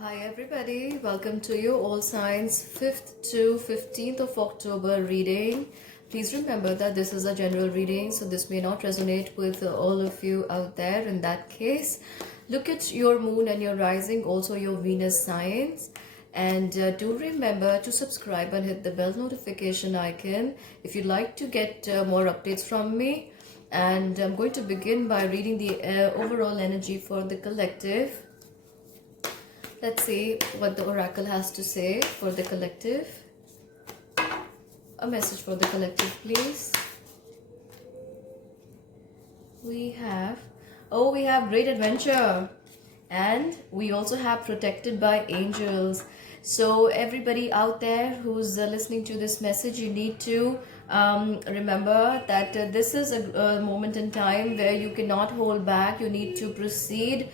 Hi everybody, welcome to you all signs 5th to 15th of October reading. Please remember that this is a general reading, so this may not resonate with all of you out there. In that case, look at your moon and your rising, also your Venus signs. And do remember to subscribe and hit the bell notification icon if you'd like to get more updates from me. And I'm going to begin by reading the overall energy for the collective. Let's see what the oracle has to say for the collective. A message for the collective, please. We have great adventure, and we also have protected by angels. So everybody out there who's listening to this message, you need to remember that this is a moment in time where you cannot hold back. You need to proceed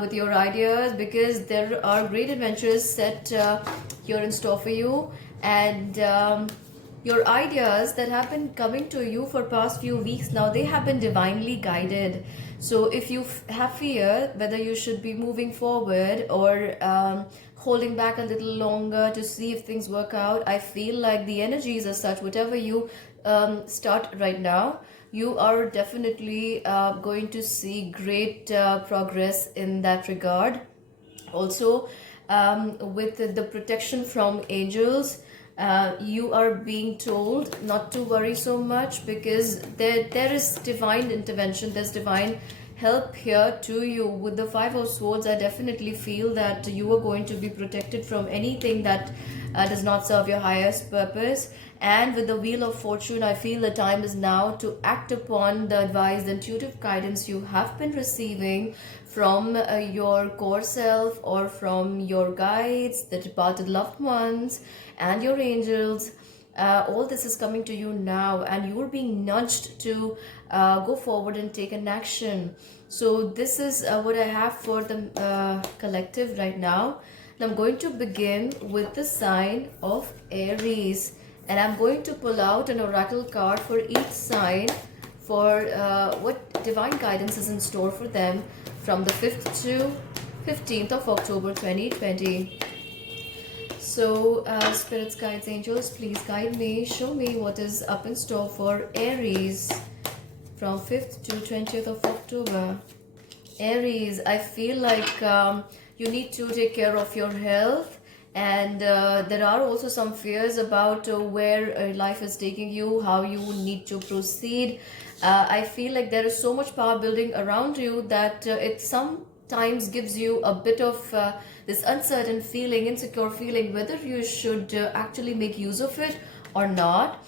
with your ideas, because there are great adventures set here in store for you. And your ideas that have been coming to you for past few weeks now, they have been divinely guided. So if you have fear whether you should be moving forward or holding back a little longer to see if things work out, I feel like the energies are such, whatever you start right now, you are definitely going to see great progress in that regard. Also, with the protection from angels, you are being told not to worry so much, because there is divine intervention, there's divine help here to you. With the Five of Swords, I definitely feel that you are going to be protected from anything that does not serve your highest purpose. And with the Wheel of Fortune, I feel the time is now to act upon the advice, the intuitive guidance you have been receiving from your core self, or from your guides, the departed loved ones, and your angels. All this is coming to you now, and you're being nudged to go forward and take an action. So this is what I have for the collective right now. And I'm going to begin with the sign of Aries, and I'm going to pull out an oracle card for each sign for what divine guidance is in store for them from the 5th to 15th of October 2020. So, spirits, guides, angels, please guide me. Show me what is up in store for Aries from 5th to 20th of October. Aries, I feel like you need to take care of your health, and there are also some fears about where life is taking you, how you need to proceed. I feel like there is so much power building around you that it sometimes gives you a bit of this uncertain feeling, insecure feeling, whether you should actually make use of it or not.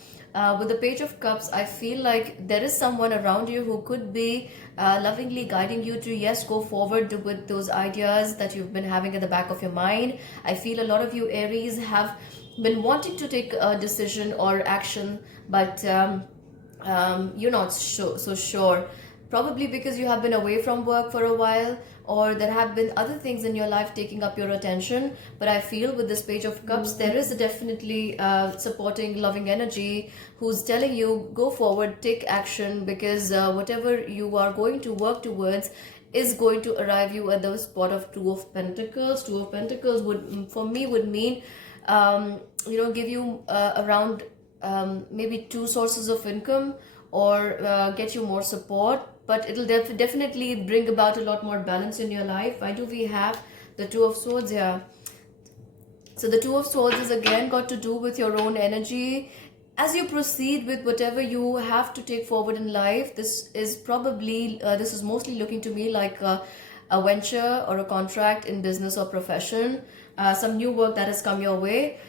With the Page of Cups, I feel like there is someone around you who could be lovingly guiding you to, yes, go forward with those ideas that you've been having at the back of your mind. I feel a lot of you Aries have been wanting to take a decision or action, but you're not so sure, probably because you have been away from work for a while, or there have been other things in your life taking up your attention. But I feel with this Page of Cups, there is a definitely supporting, loving energy who's telling you, go forward, take action, because whatever you are going to work towards is going to arrive you at the spot of Two of Pentacles. Two of Pentacles would, for me, would mean give you around maybe two sources of income, or get you more support, but it'll definitely bring about a lot more balance in your life. Why do we have the Two of Swords here? So the Two of Swords is again got to do with your own energy. As you proceed with whatever you have to take forward in life, this is probably, this is mostly looking to me like a venture or a contract in business or profession, some new work that has come your way.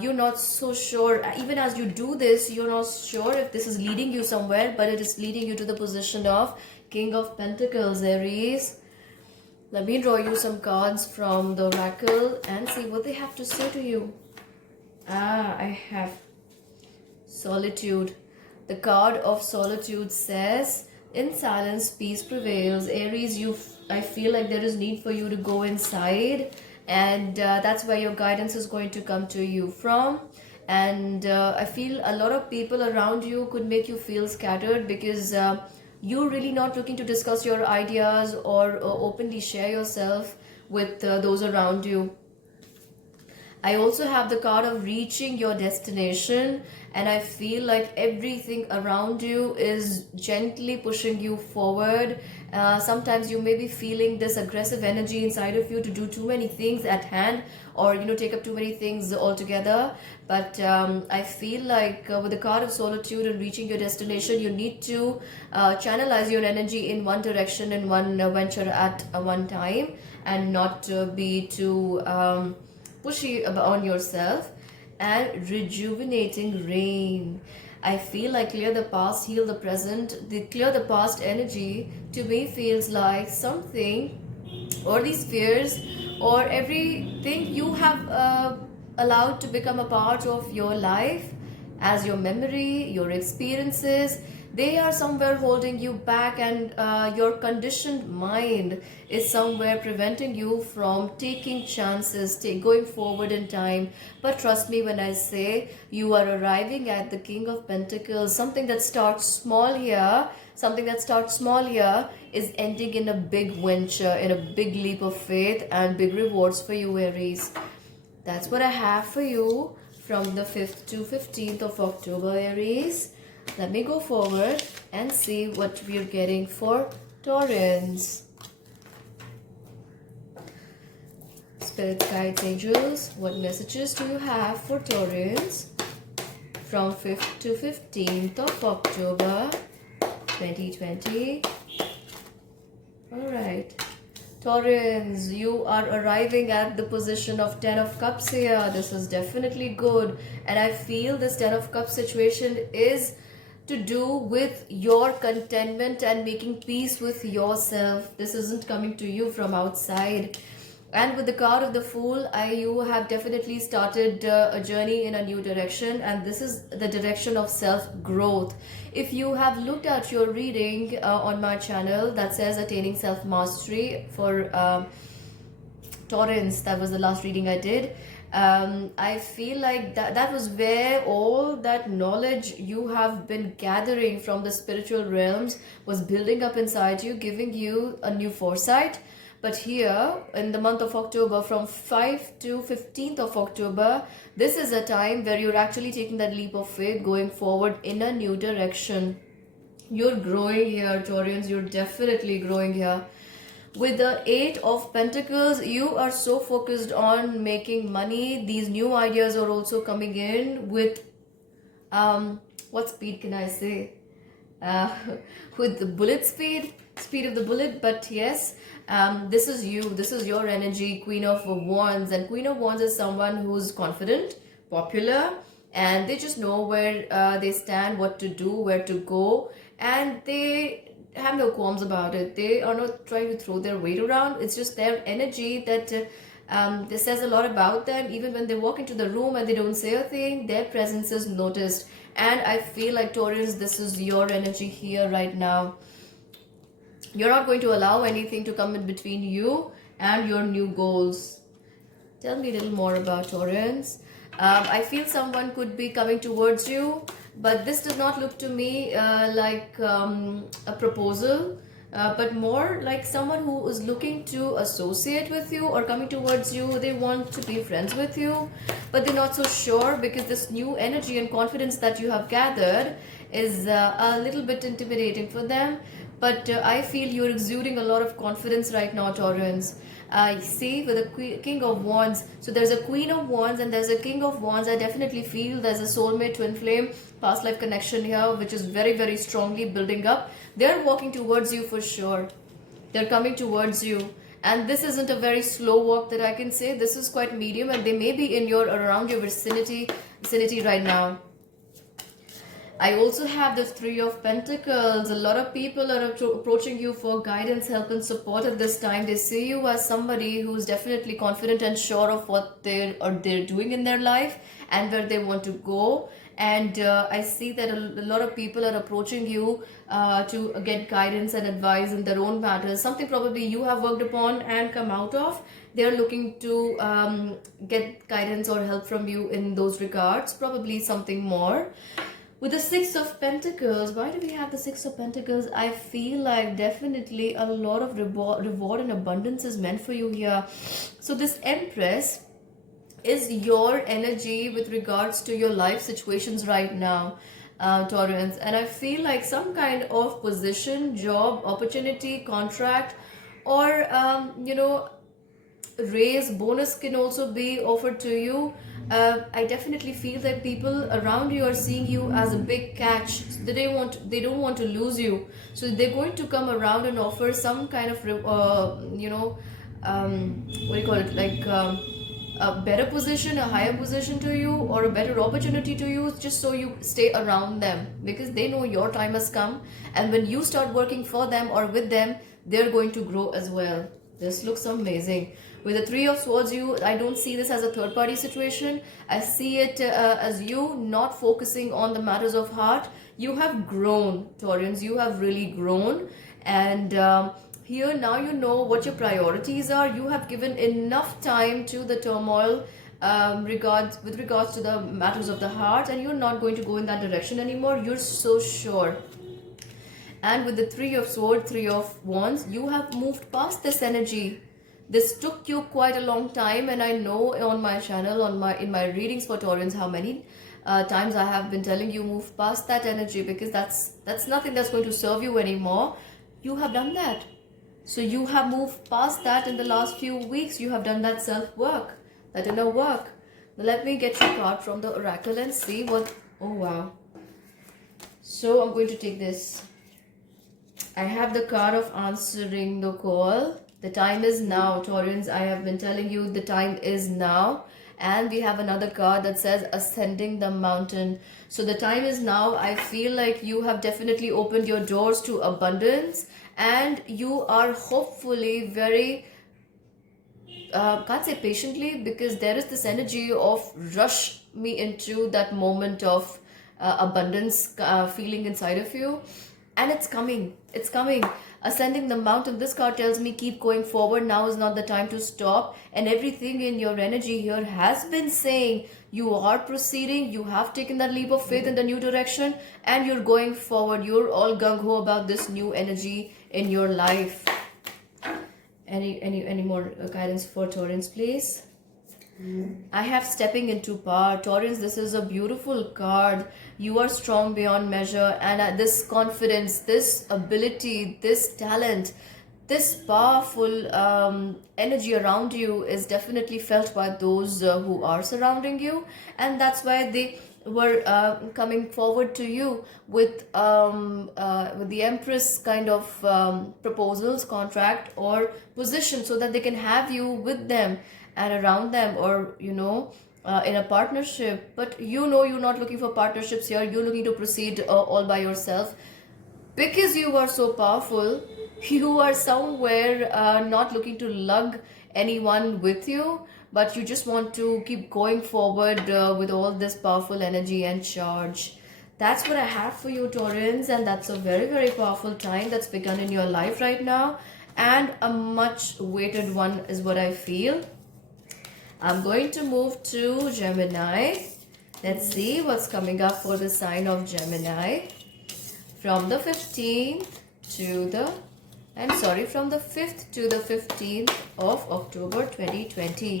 You're not so sure, even as you do this, you're not sure if this is leading you somewhere, but it is leading you to the position of King of Pentacles, Aries. Let me draw you some cards from the oracle and see what they have to say to you. I have Solitude. The card of Solitude says, in silence, peace prevails. Aries, I feel like there is need for you to go inside, and that's where your guidance is going to come to you from. And I feel a lot of people around you could make you feel scattered, because you're really not looking to discuss your ideas or openly share yourself with those around you. I also have the card of reaching your destination, and I feel like everything around you is gently pushing you forward. Sometimes you may be feeling this aggressive energy inside of you to do too many things at hand, or take up too many things altogether. But I feel like with the card of solitude and reaching your destination, you need to channelize your energy in one direction and one venture at one time, and not be too pushy on yourself. And rejuvenating rain, I feel like clear the past, heal the present. The clear the past energy to me feels like something, or these fears, or everything you have allowed to become a part of your life as your memory, your experiences, they are somewhere holding you back, and your conditioned mind is somewhere preventing you from taking chances, going forward in time. But trust me when I say you are arriving at the King of Pentacles. Something that starts small here, is ending in a big venture, in a big leap of faith, and big rewards for you, Aries. That's what I have for you from the 5th to 15th of October, Aries. Let me go forward and see what we are getting for Taurans. Spirit guides, angels, what messages do you have for Taurans from 5th to 15th of October 2020? Alright. Taurans, you are arriving at the position of 10 of Cups here. This is definitely good. And I feel this 10 of Cups situation is to do with your contentment and making peace with yourself. This isn't coming to you from outside. And with the card of the Fool, you have definitely started a journey in a new direction, and this is the direction of self-growth. If you have looked at your reading on my channel that says Attaining Self-Mastery for Taurans, that was the last reading I did. I feel like that was where all that knowledge you have been gathering from the spiritual realms was building up inside you, giving you a new foresight. But here in the month of October, from 5 to 15th of October, this is a time where you're actually taking that leap of faith, going forward in a new direction. You're growing here, Taurans. You're definitely growing here. With the 8 of Pentacles, you are so focused on making money. These new ideas are also coming in with, what speed can I say? With the bullet speed of the bullet. But yes, this is you, this is your energy, Queen of Wands. And Queen of Wands is someone who's confident, popular, and they just know where they stand, what to do, where to go, and they have no qualms about it. They are not trying to throw their weight around. It's just their energy that this says a lot about them. Even when they walk into the room and they don't say a thing, their presence is noticed. And I feel like, Taurans, this is your energy here right now. You're not going to allow anything to come in between you and your new goals. Tell me a little more about Taurans. I feel someone could be coming towards you, but this does not look to me like a proposal, but more like someone who is looking to associate with you or coming towards you. They want to be friends with you, but they're not so sure, because this new energy and confidence that you have gathered is a little bit intimidating for them. But I feel you're exuding a lot of confidence right now, Taurans. I see with the King of Wands. So there's a Queen of Wands and there's a King of Wands. I definitely feel there's a soulmate, twin flame, past life connection here, which is very, very strongly building up. They're walking towards you for sure. They're coming towards you. And this isn't a very slow walk that I can say. This is quite medium, and they may be in your, around your vicinity right now. I also have the 3 of Pentacles. A lot of people are approaching you for guidance, help, and support at this time. They see you as somebody who's definitely confident and sure of what they're doing in their life and where they want to go. And I see that a lot of people are approaching you to get guidance and advice in their own matters. Something probably you have worked upon and come out of. They're looking to get guidance or help from you in those regards. Probably something more. With the Six of Pentacles, why do we have the Six of Pentacles? I feel like definitely a lot of reward and abundance is meant for you here. So this Empress is your energy with regards to your life situations right now, Taurus. And I feel like some kind of position, job, opportunity, contract, or raise bonus can also be offered to you. I definitely feel that people around you are seeing you as a big catch. They don't want to lose you, so they're going to come around and offer some kind of what do you call it, like a better position, a higher position to you, or a better opportunity to you, just so you stay around them, because they know your time has come, and when you start working for them or with them, they're going to grow as well. This looks amazing. With the Three of Swords, I don't see this as a third party situation. I see it as you not focusing on the matters of heart. You have grown, Taurians. You have really grown. And here now you know what your priorities are. You have given enough time to the turmoil with regards to the matters of the heart, and you're not going to go in that direction anymore. You're so sure. And with the Three of Swords, Three of Wands, you have moved past this energy. This took you quite a long time, and I know on my channel, in my readings for Taurans, how many times I have been telling you move past that energy, because that's nothing that's going to serve you anymore. You have done that. So you have moved past that in the last few weeks. You have done that self-work, that inner work. Now let me get your card from the Oracle and see what... Oh, wow. So I'm going to take this. I have the card of answering the call. The time is now, Taurans. I have been telling you the time is now. And we have another card that says ascending the mountain. So the time is now. I feel like you have definitely opened your doors to abundance. And you are hopefully very, can't say patiently, because there is this energy of rush me into that moment of abundance feeling inside of you. And it's coming. It's coming. Ascending the mountain. This card tells me keep going forward. Now is not the time to stop. And everything in your energy here has been saying you are proceeding. You have taken that leap of faith in the new direction. And you're going forward. You're all gung-ho about this new energy in your life. Any more guidance for Taurans, please? I have stepping into power. Taurans, this is a beautiful card. You are strong beyond measure, and this confidence, this ability, this talent, this powerful energy around you is definitely felt by those who are surrounding you, and that's why they were coming forward to you with the Empress kind of proposals, contract, or position, so that they can have you with them and around them, or in a partnership. But you're not looking for partnerships here. You're looking to proceed all by yourself, because you are so powerful. You are somewhere not looking to lug anyone with you, but you just want to keep going forward with all this powerful energy and charge. That's what I have for you, Taurans, and that's a very, very powerful time that's begun in your life right now, and a much weighted one is what I feel. I'm going to move to Gemini. Let's see what's coming up for the sign of Gemini from the 15th to the, from the 5th to the 15th of October 2020.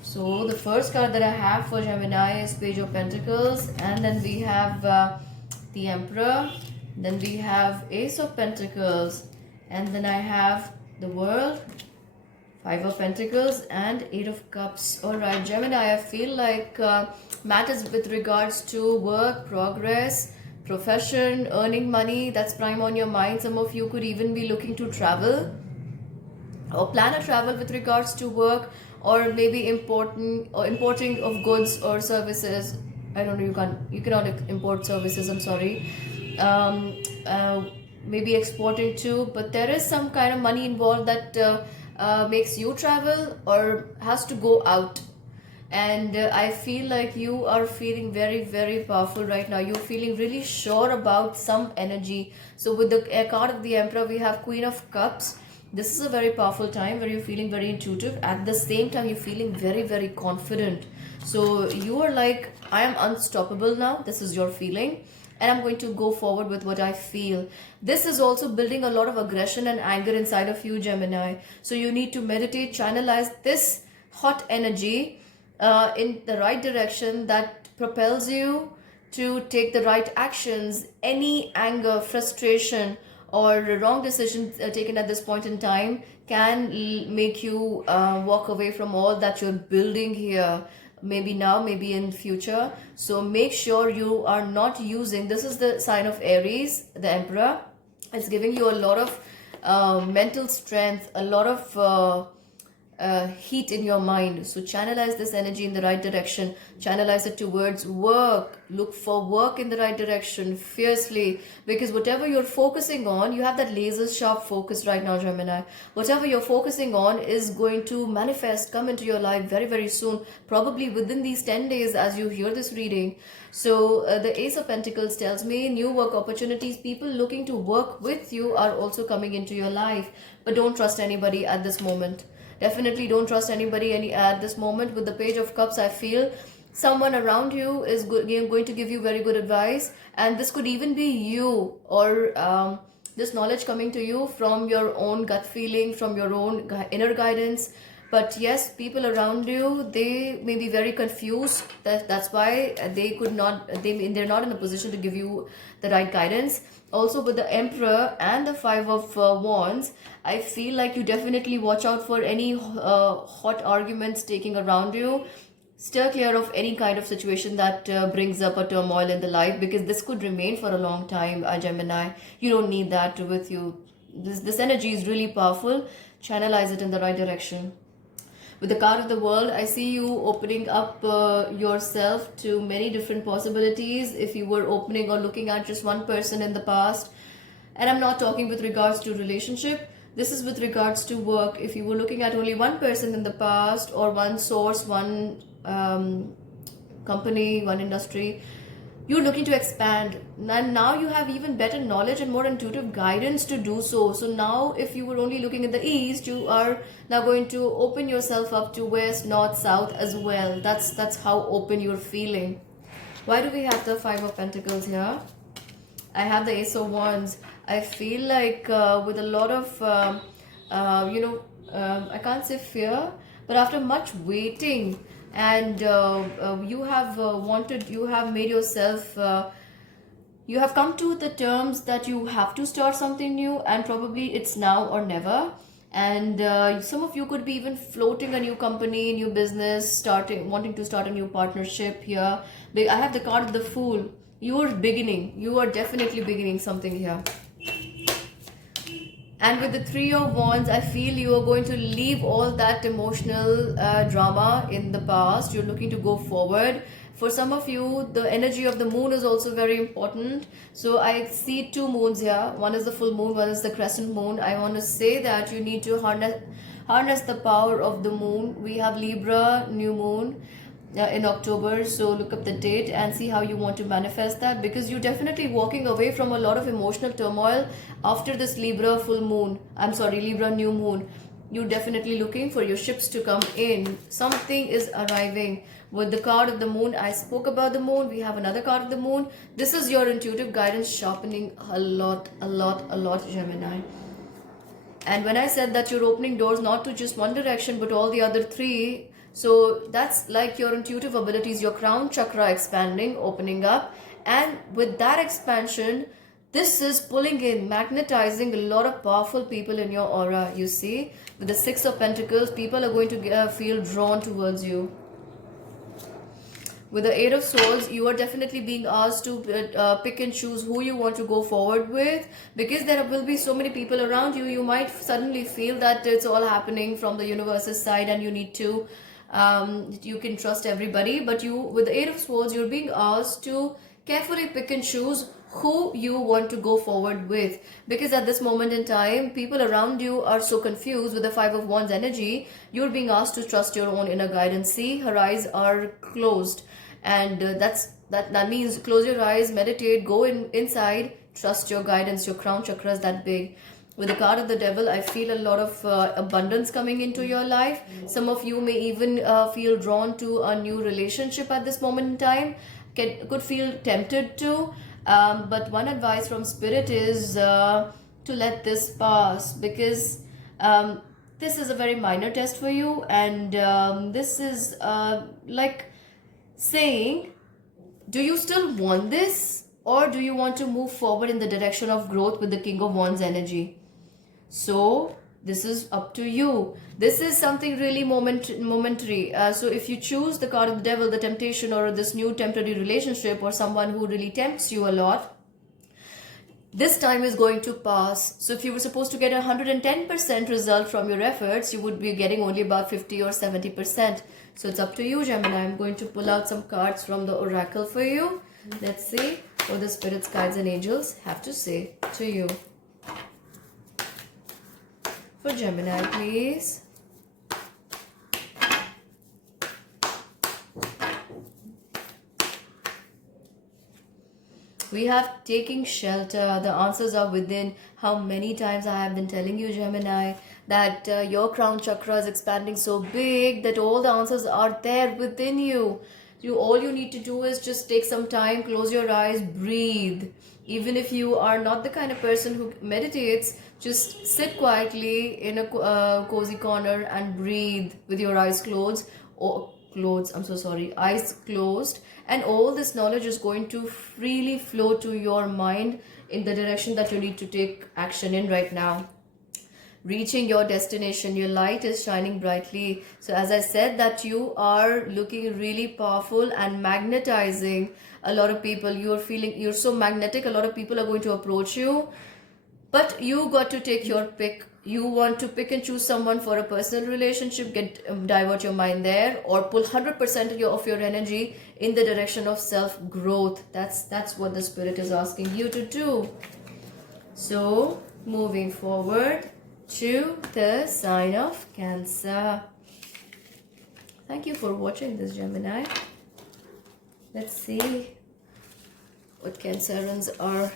So the first card that I have for Gemini is Page of Pentacles, and then we have the Emperor, then we have Ace of Pentacles, and then I have the World, Five of Pentacles, and Eight of Cups. Alright, Gemini, I feel like matters with regards to work, progress, profession, earning money, that's prime on your mind. Some of you could even be looking to travel or plan a travel with regards to work, or maybe importing of goods or services. I don't know, you cannot import services, I'm sorry. Maybe exporting too, but there is some kind of money involved that makes you travel or has to go out. And I feel like you are feeling very, very powerful right now. You're feeling really sure about some energy. So with the card of the Emperor, we have Queen of Cups. This is a very powerful time where you're feeling very intuitive. At the same time, you're feeling very, very confident. So you are like, I am unstoppable now. This is your feeling. And I'm going to go forward with what I feel. This is also building a lot of aggression and anger inside of you, Gemini. So you need to meditate, channelize this hot energy in the right direction that propels you to take the right actions. Any anger, frustration, or wrong decision taken at this point in time can make you walk away from all that you're building here, maybe now, maybe in future. So make sure you are not using, this is the sign of Aries, the Emperor. It's giving you a lot of mental strength, a lot of heat in your mind. So channelize this energy in the right direction. Channelize it towards work. Look for work in the right direction fiercely, because whatever you're focusing on, you have that laser sharp focus right now, Gemini. Whatever you're focusing on is going to manifest, come into your life very, very soon, probably within these 10 days as you hear this reading. So the Ace of Pentacles tells me new work opportunities, people looking to work with you are also coming into your life. But don't trust anybody at this moment. Definitely don't trust anybody at this moment. With the Page of Cups, I feel someone around you is going to give you very good advice, and this could even be you, or this knowledge coming to you from your own gut feeling, from your own inner guidance. But yes, people around you, they may be very confused. That's why they're not in a position to give you the right guidance. Also, with the Emperor and the Five of Wands, I feel like you definitely watch out for any hot arguments taking around you. Steer clear of any kind of situation that brings up a turmoil in the life, because this could remain for a long time, Gemini. You don't need that with you. This energy is really powerful. Channelize it in the right direction. With the card of the World, I see you opening up yourself to many different possibilities. If you were opening or looking at just one person in the past, and I'm not talking with regards to relationship, this is with regards to work. If you were looking at only one person in the past, or one source, one company, one industry, you're looking to expand, and now you have even better knowledge and more intuitive guidance to do so. So now, if you were only looking at the east, you are now going to open yourself up to west, north, south as well. That's how open you're feeling. Why do we have the Five of Pentacles here? I have the Ace of Wands. I feel like with a lot of I can't say fear, but after much waiting, and you have made yourself, you have come to the terms that you have to start something new, and probably it's now or never. And some of you could be even floating a new company, new business, wanting to start a new partnership here. I have the card of the Fool. You are definitely beginning something here. And with the Three of Wands, I feel you are going to leave all that emotional drama in the past. You're looking to go forward. For some of you, the energy of the moon is also very important. So I see two moons here. One is the full moon, one is the crescent moon. I want to say that you need to harness the power of the moon. We have Libra new moon in October, so look up the date and see how you want to manifest that, because you're definitely walking away from a lot of emotional turmoil after this Libra new moon. You're definitely looking for your ships to come in. Something is arriving. With the card of the moon, I spoke about the moon. We have another card of the moon. This is your intuitive guidance sharpening a lot, Gemini. And when I said that you're opening doors not to just one direction but all the other three, so that's like your intuitive abilities, your crown chakra expanding, opening up. And with that expansion, this is pulling in, magnetizing a lot of powerful people in your aura. You see, with the Six of Pentacles, people are going to feel drawn towards you. With the Eight of Swords, you are definitely being asked to pick and choose who you want to go forward with, because there will be so many people around you. You might suddenly feel that it's all happening from the universe's side and you need to you can trust everybody. But with the Eight of Swords, you're being asked to carefully pick and choose who you want to go forward with, because at this moment in time, people around you are so confused. With the Five of Wands energy, you're being asked to trust your own inner guidance. See, her eyes are closed, and that means close your eyes, meditate, go inside, trust your guidance. Your crown chakra is that big. With the card of the devil, I feel a lot of abundance coming into your life. Some of you may even feel drawn to a new relationship at this moment in time. Could feel tempted to. But one advice from Spirit is to let this pass, because this is a very minor test for you, and this is like saying, do you still want this, or do you want to move forward in the direction of growth with the King of Wands energy? So this is up to you. This is something really momentary. So if you choose the card of the devil, the temptation, or this new temporary relationship, or someone who really tempts you a lot, this time is going to pass. So if you were supposed to get 110% result from your efforts, you would be getting only about 50 or 70%. So it's up to you, Gemini. I'm going to pull out some cards from the oracle for you. Let's see what the spirits, guides, and angels have to say to you. For Gemini, please. We have taking shelter. The answers are within. How many times I have been telling you, Gemini, that your crown chakra is expanding so big that all the answers are there within you. All you need to do is just take some time, close your eyes, breathe. Even if you are not the kind of person who meditates, just sit quietly in a cozy corner and breathe with your eyes closed, eyes closed, and all this knowledge is going to freely flow to your mind in the direction that you need to take action in right now. Reaching your destination, your light is shining brightly. So as I said, that you are looking really powerful and magnetizing a lot of people. You're so magnetic, a lot of people are going to approach you, but you got to take your pick. You want to pick and choose someone for a personal relationship, divert your mind there, or pull 100% of your energy in the direction of self-growth. That's what the Spirit is asking you to do. So moving forward to the sign of Cancer. Thank you for watching this, Gemini. Let's see what Cancerians are.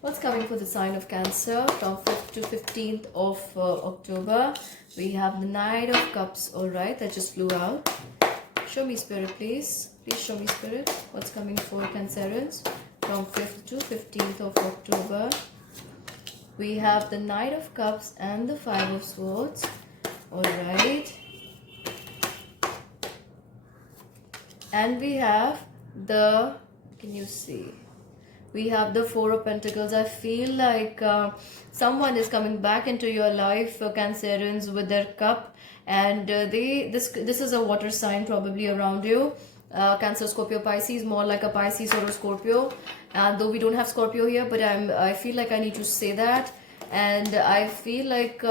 What's coming for the sign of Cancer from 5th to 15th of October? We have the Knight of Cups. All right, that just flew out. Show me, Spirit, please. Please show me, Spirit, what's coming for Cancerians from 5th to 15th of October. We have the Knight of Cups and the Five of Swords. All right. And we have the, can you see? We have the Four of Pentacles. I feel like someone is coming back into your life, Cancerians, with their cup, and this is a water sign probably around you. Cancer, Scorpio, Pisces, more like a Pisces or a Scorpio. Though we don't have Scorpio here, but I feel like I need to say that, and I feel like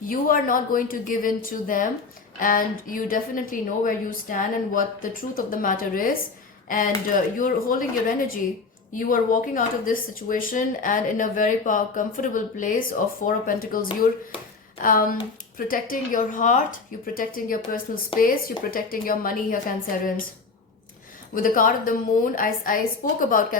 you are not going to give in to them, and you definitely know where you stand and what the truth of the matter is, and you're holding your energy. You are walking out of this situation and in a very comfortable place of Four of Pentacles. You're protecting your heart, you're protecting your personal space, you're protecting your money here, Cancerians. With the card of the Moon, I spoke about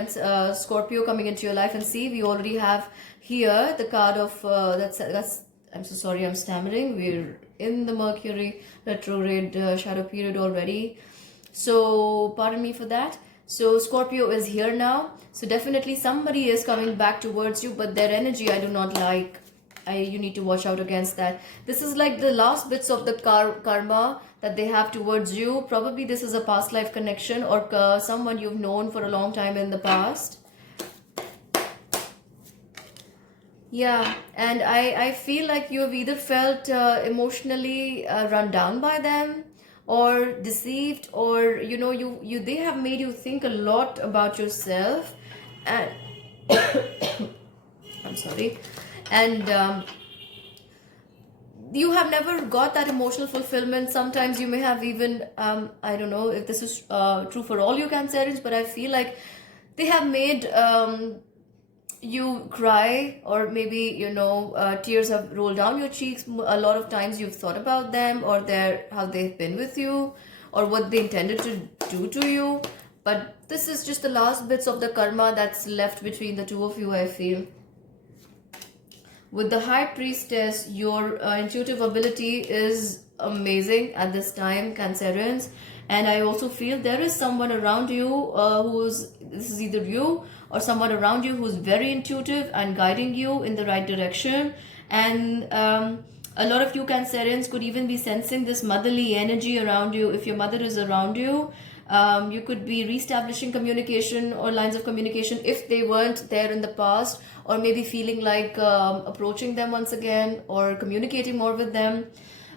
Scorpio coming into your life, and see, we already have here the card of, I'm so sorry, I'm stammering. We're in the Mercury retrograde shadow period already. So, pardon me for that. So Scorpio is here now. So definitely somebody is coming back towards you, but their energy I do not like. You need to watch out against that. This is like the last bits of the karma that they have towards you. Probably this is a past life connection, or someone you've known for a long time in the past. Yeah, and I feel like you have either felt emotionally run down by them, or deceived, or they have made you think a lot about yourself, and I'm sorry, and you have never got that emotional fulfillment. Sometimes you may have even I don't know if this is true for all you Cancerians, but I feel like they have made you cry, or maybe tears have rolled down your cheeks. A lot of times you've thought about them, or how they've been with you, or what they intended to do to you. But this is just the last bits of the karma that's left between the two of you, I feel. With the High Priestess, your intuitive ability is amazing at this time, Cancerians. And I also feel there is someone around you this is either you or someone around you who's very intuitive and guiding you in the right direction. And a lot of you Cancerians could even be sensing this motherly energy around you. If your mother is around you, you could be reestablishing communication or lines of communication if they weren't there in the past, or maybe feeling like approaching them once again or communicating more with them.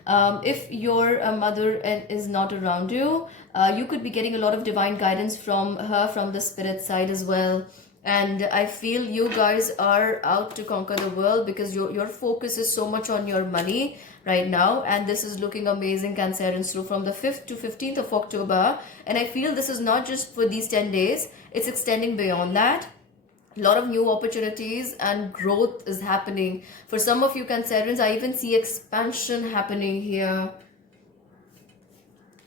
If your mother is not around you, you could be getting a lot of divine guidance from her, from the spirit side as well. And I feel you guys are out to conquer the world, because your focus is so much on your money right now. And this is looking amazing, Cancerians, through from the 5th to 15th of October. And I feel this is not just for these 10 days, it's extending beyond that. A lot of new opportunities and growth is happening. For some of you Cancerians, I even see expansion happening here.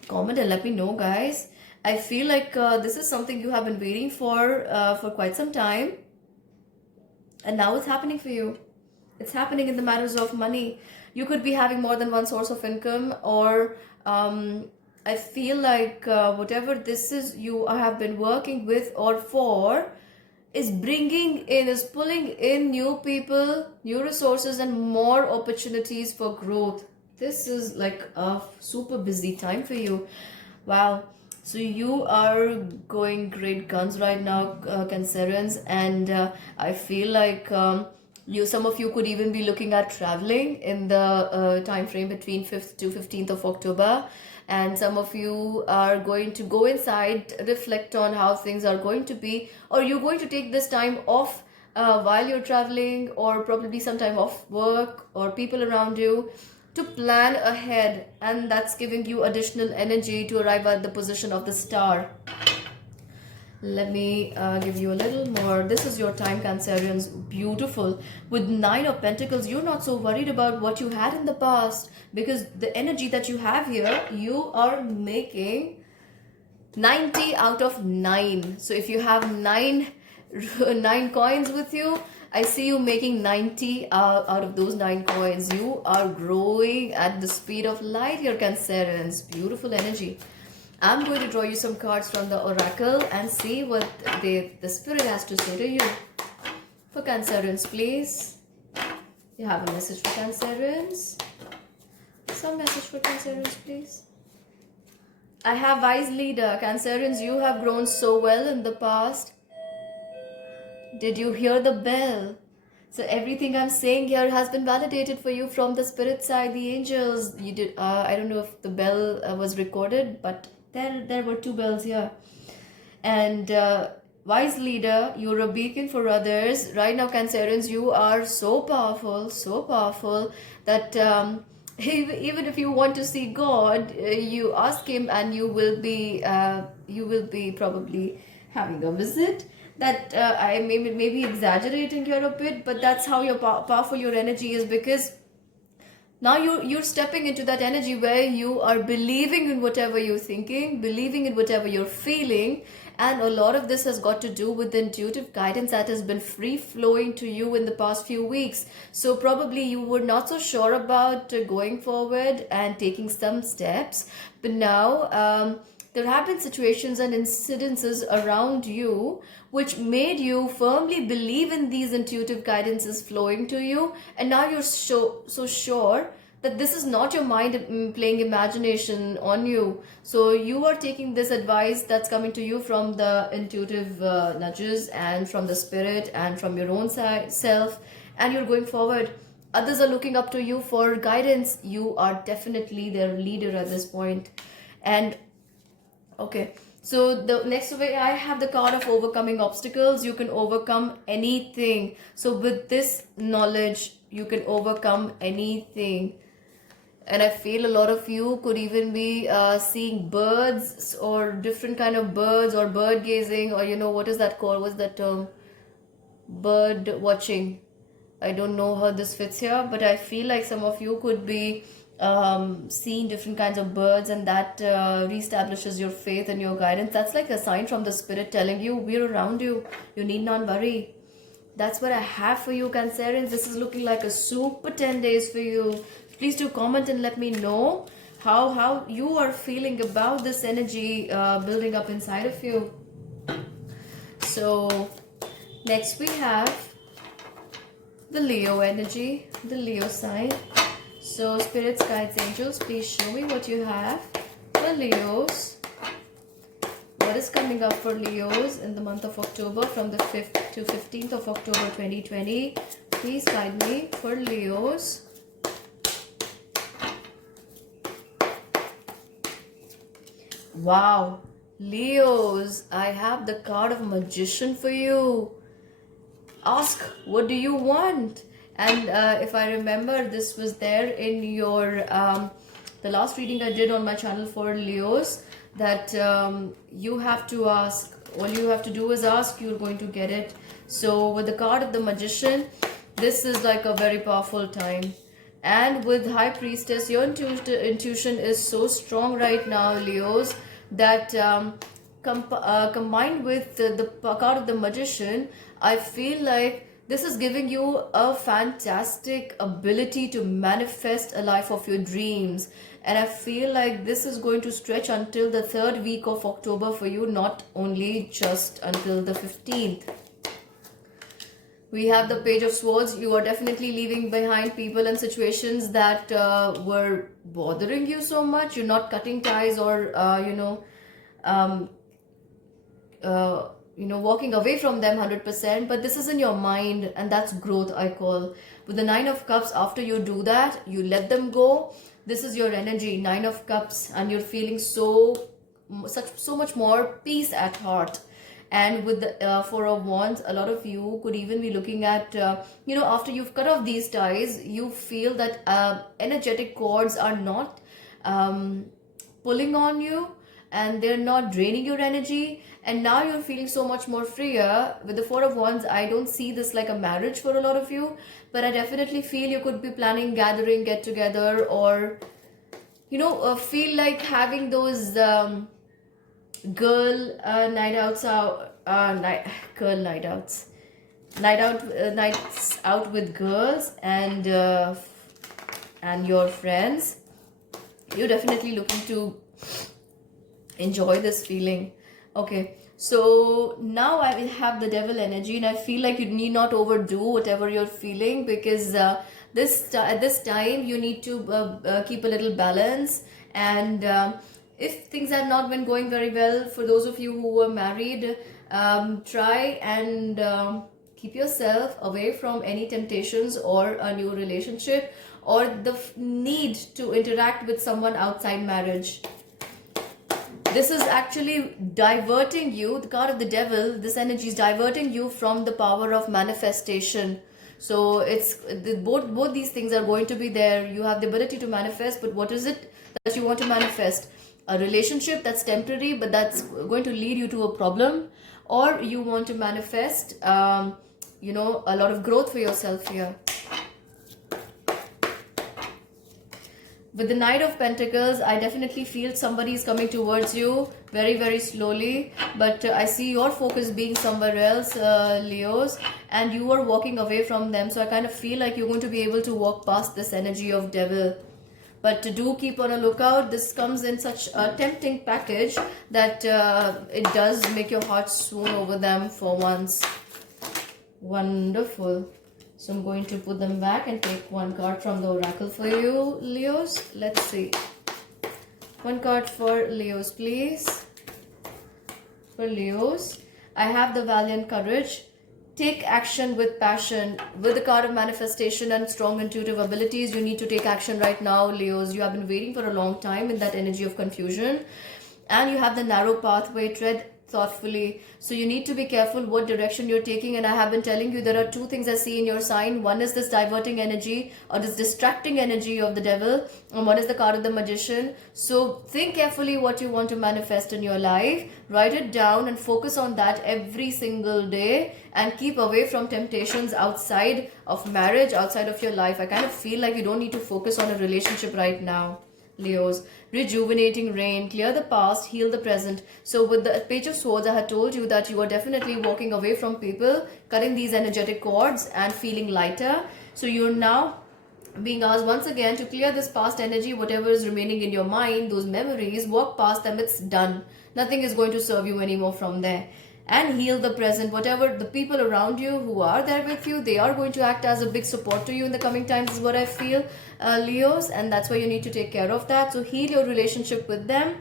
Comment and let me know, guys. I feel like this is something you have been waiting for quite some time. And now it's happening for you. It's happening in the matters of money. You could be having more than one source of income, or I feel like whatever this is you have been working with or for is pulling in new people, new resources, and more opportunities for growth. This is like a super busy time for you. Wow. So you are going great guns right now, Cancerians, and I feel like some of you could even be looking at traveling in the time frame between 5th to 15th of October. And some of you are going to go inside, reflect on how things are going to be, or you're going to take this time off while you're traveling, or probably some time off work or people around you, to plan ahead. And that's giving you additional energy to arrive at the position of the star. Let me give you a little more. This is your time, Cancerians. Beautiful. With 9 of Pentacles, you're not so worried about what you had in the past, because the energy that you have here, you are making 90 out of 9. So if you have 9 coins with you, I see you making 90 out of those 9 coins. You are growing at the speed of light here, Cancerians. Beautiful energy. I'm going to draw you some cards from the Oracle and see what the Spirit has to say to you. For Cancerians, please. You have a message for Cancerians? Some message for Cancerians, please. I have Wise Leader. Cancerians, you have grown so well in the past. Did you hear the bell? So everything I'm saying here has been validated for you from the spirit side, the angels. You did. I don't know if the bell was recorded, but there were 2 bells here. And Wise Leader, you're a beacon for others. Right now, Cancerians, you are so powerful that even if you want to see God, you ask Him, and you will be probably having a visit. That I maybe exaggerating here a bit, but that's how powerful your energy is, because now you're stepping into that energy where you are believing in whatever you're thinking, believing in whatever you're feeling. And a lot of this has got to do with the intuitive guidance that has been free flowing to you in the past few weeks. So probably you were not so sure about going forward and taking some steps, but now there have been situations and incidences around you which made you firmly believe in these intuitive guidances flowing to you. And now you're so sure that this is not your mind playing imagination on you. So you are taking this advice that's coming to you from the intuitive nudges and from the spirit and from your own self, and you're going forward. Others are looking up to you for guidance. You are definitely their leader at this point. And okay, so the next way I have the card of overcoming obstacles. You can overcome anything. So with this knowledge, you can overcome anything. And I feel a lot of you could even be seeing birds or different kind of birds, or bird gazing, or what is that called? What's that term? Bird watching. I don't know how this fits here, but I feel like some of you could be seeing different kinds of birds, and that reestablishes your faith and your guidance. That's like a sign from the spirit telling you we're around you. You need not worry. That's what I have for you, Cancerians. This is looking like a super 10 days for you. Please do comment and let me know how you are feeling about this energy building up inside of you. So next we have the Leo energy, the Leo sign. So spirits, guides, angels, please show me what you have for Leos. What is coming up for Leos in the month of October from the 5th to 15th of October 2020? Please guide me for Leos. Wow, Leos, I have the card of Magician for you. Ask, what do you want? And if I remember, this was there in your the last reading I did on my channel for Leos, that you have to ask. All you have to do is ask, you're going to get it. So with the card of the Magician, this is like a very powerful time. And with High Priestess, your intuition is so strong right now, Leos, that combined with the card of the Magician, I feel like this is giving you a fantastic ability to manifest a life of your dreams. And I feel like this is going to stretch until the 3rd week of October for you, not only just until the 15th. We have the Page of Swords. You are definitely leaving behind people and situations that were bothering you so much. You're not cutting ties or, walking away from them 100%. But this is in your mind, and that's growth, I call. With the 9 of Cups, after you do that, you let them go. This is your energy, 9 of Cups, and you're feeling so much more peace at heart. And with the 4 of Wands, a lot of you could even be looking at, after you've cut off these ties, you feel that energetic cords are not pulling on you, and they're not draining your energy. And now you're feeling so much more freer. With the 4 of Wands, I don't see this like a marriage for a lot of you, but I definitely feel you could be planning gathering, get together, or, feel like having those girl nights out with girls and your friends. You're definitely looking to enjoy this feeling. Okay, so now I will have the Devil energy, and I feel like you need not overdo whatever you're feeling, because at this time you need to keep a little balance. And if things have not been going very well, for those of you who were married, try and keep yourself away from any temptations or a new relationship, or the need to interact with someone outside marriage. This is actually diverting you. The card of the Devil, this energy is diverting you from the power of manifestation. So it's both these things are going to be there. You have the ability to manifest, but what is it that you want to manifest? A relationship that's temporary, but that's going to lead you to a problem, or you want to manifest, a lot of growth for yourself here. With the Knight of Pentacles, I definitely feel somebody is coming towards you very, very slowly. But I see your focus being somewhere else, Leos, and you are walking away from them. So I kind of feel like you're going to be able to walk past this energy of Devil. But do keep on a lookout. This comes in such a tempting package that it does make your heart swoon over them for once. Wonderful. So I'm going to put them back and take one card from the oracle for you, Leos. Let's see. One card for Leos, please. For Leos, I have the Valiant Courage. Take action with passion. With the card of manifestation and strong intuitive abilities, you need to take action right now, Leos. You have been waiting for a long time in that energy of confusion. And you have the narrow pathway. Tread thoughtfully. So you need to be careful what direction you're taking. And I have been telling you, there are two things I see in your sign. One is this diverting energy or this distracting energy of the devil, and one is the card of the magician. So think carefully what you want to manifest in your life. Write it down and focus on that every single day, and keep away from temptations outside of marriage, outside of your life. I kind of feel like you don't need to focus on a relationship right now. Leos, rejuvenating rain, clear the past, heal the present. So with the Page of Swords, I had told you that you are definitely walking away from people, cutting these energetic cords and feeling lighter. So you're now being asked once again to clear this past energy, whatever is remaining in your mind, those memories, walk past them, it's done. Nothing is going to serve you anymore from there. And heal the present. Whatever the people around you who are there with you, they are going to act as a big support to you in the coming times, is what I feel, Leos, and that's why you need to take care of that. So heal your relationship with them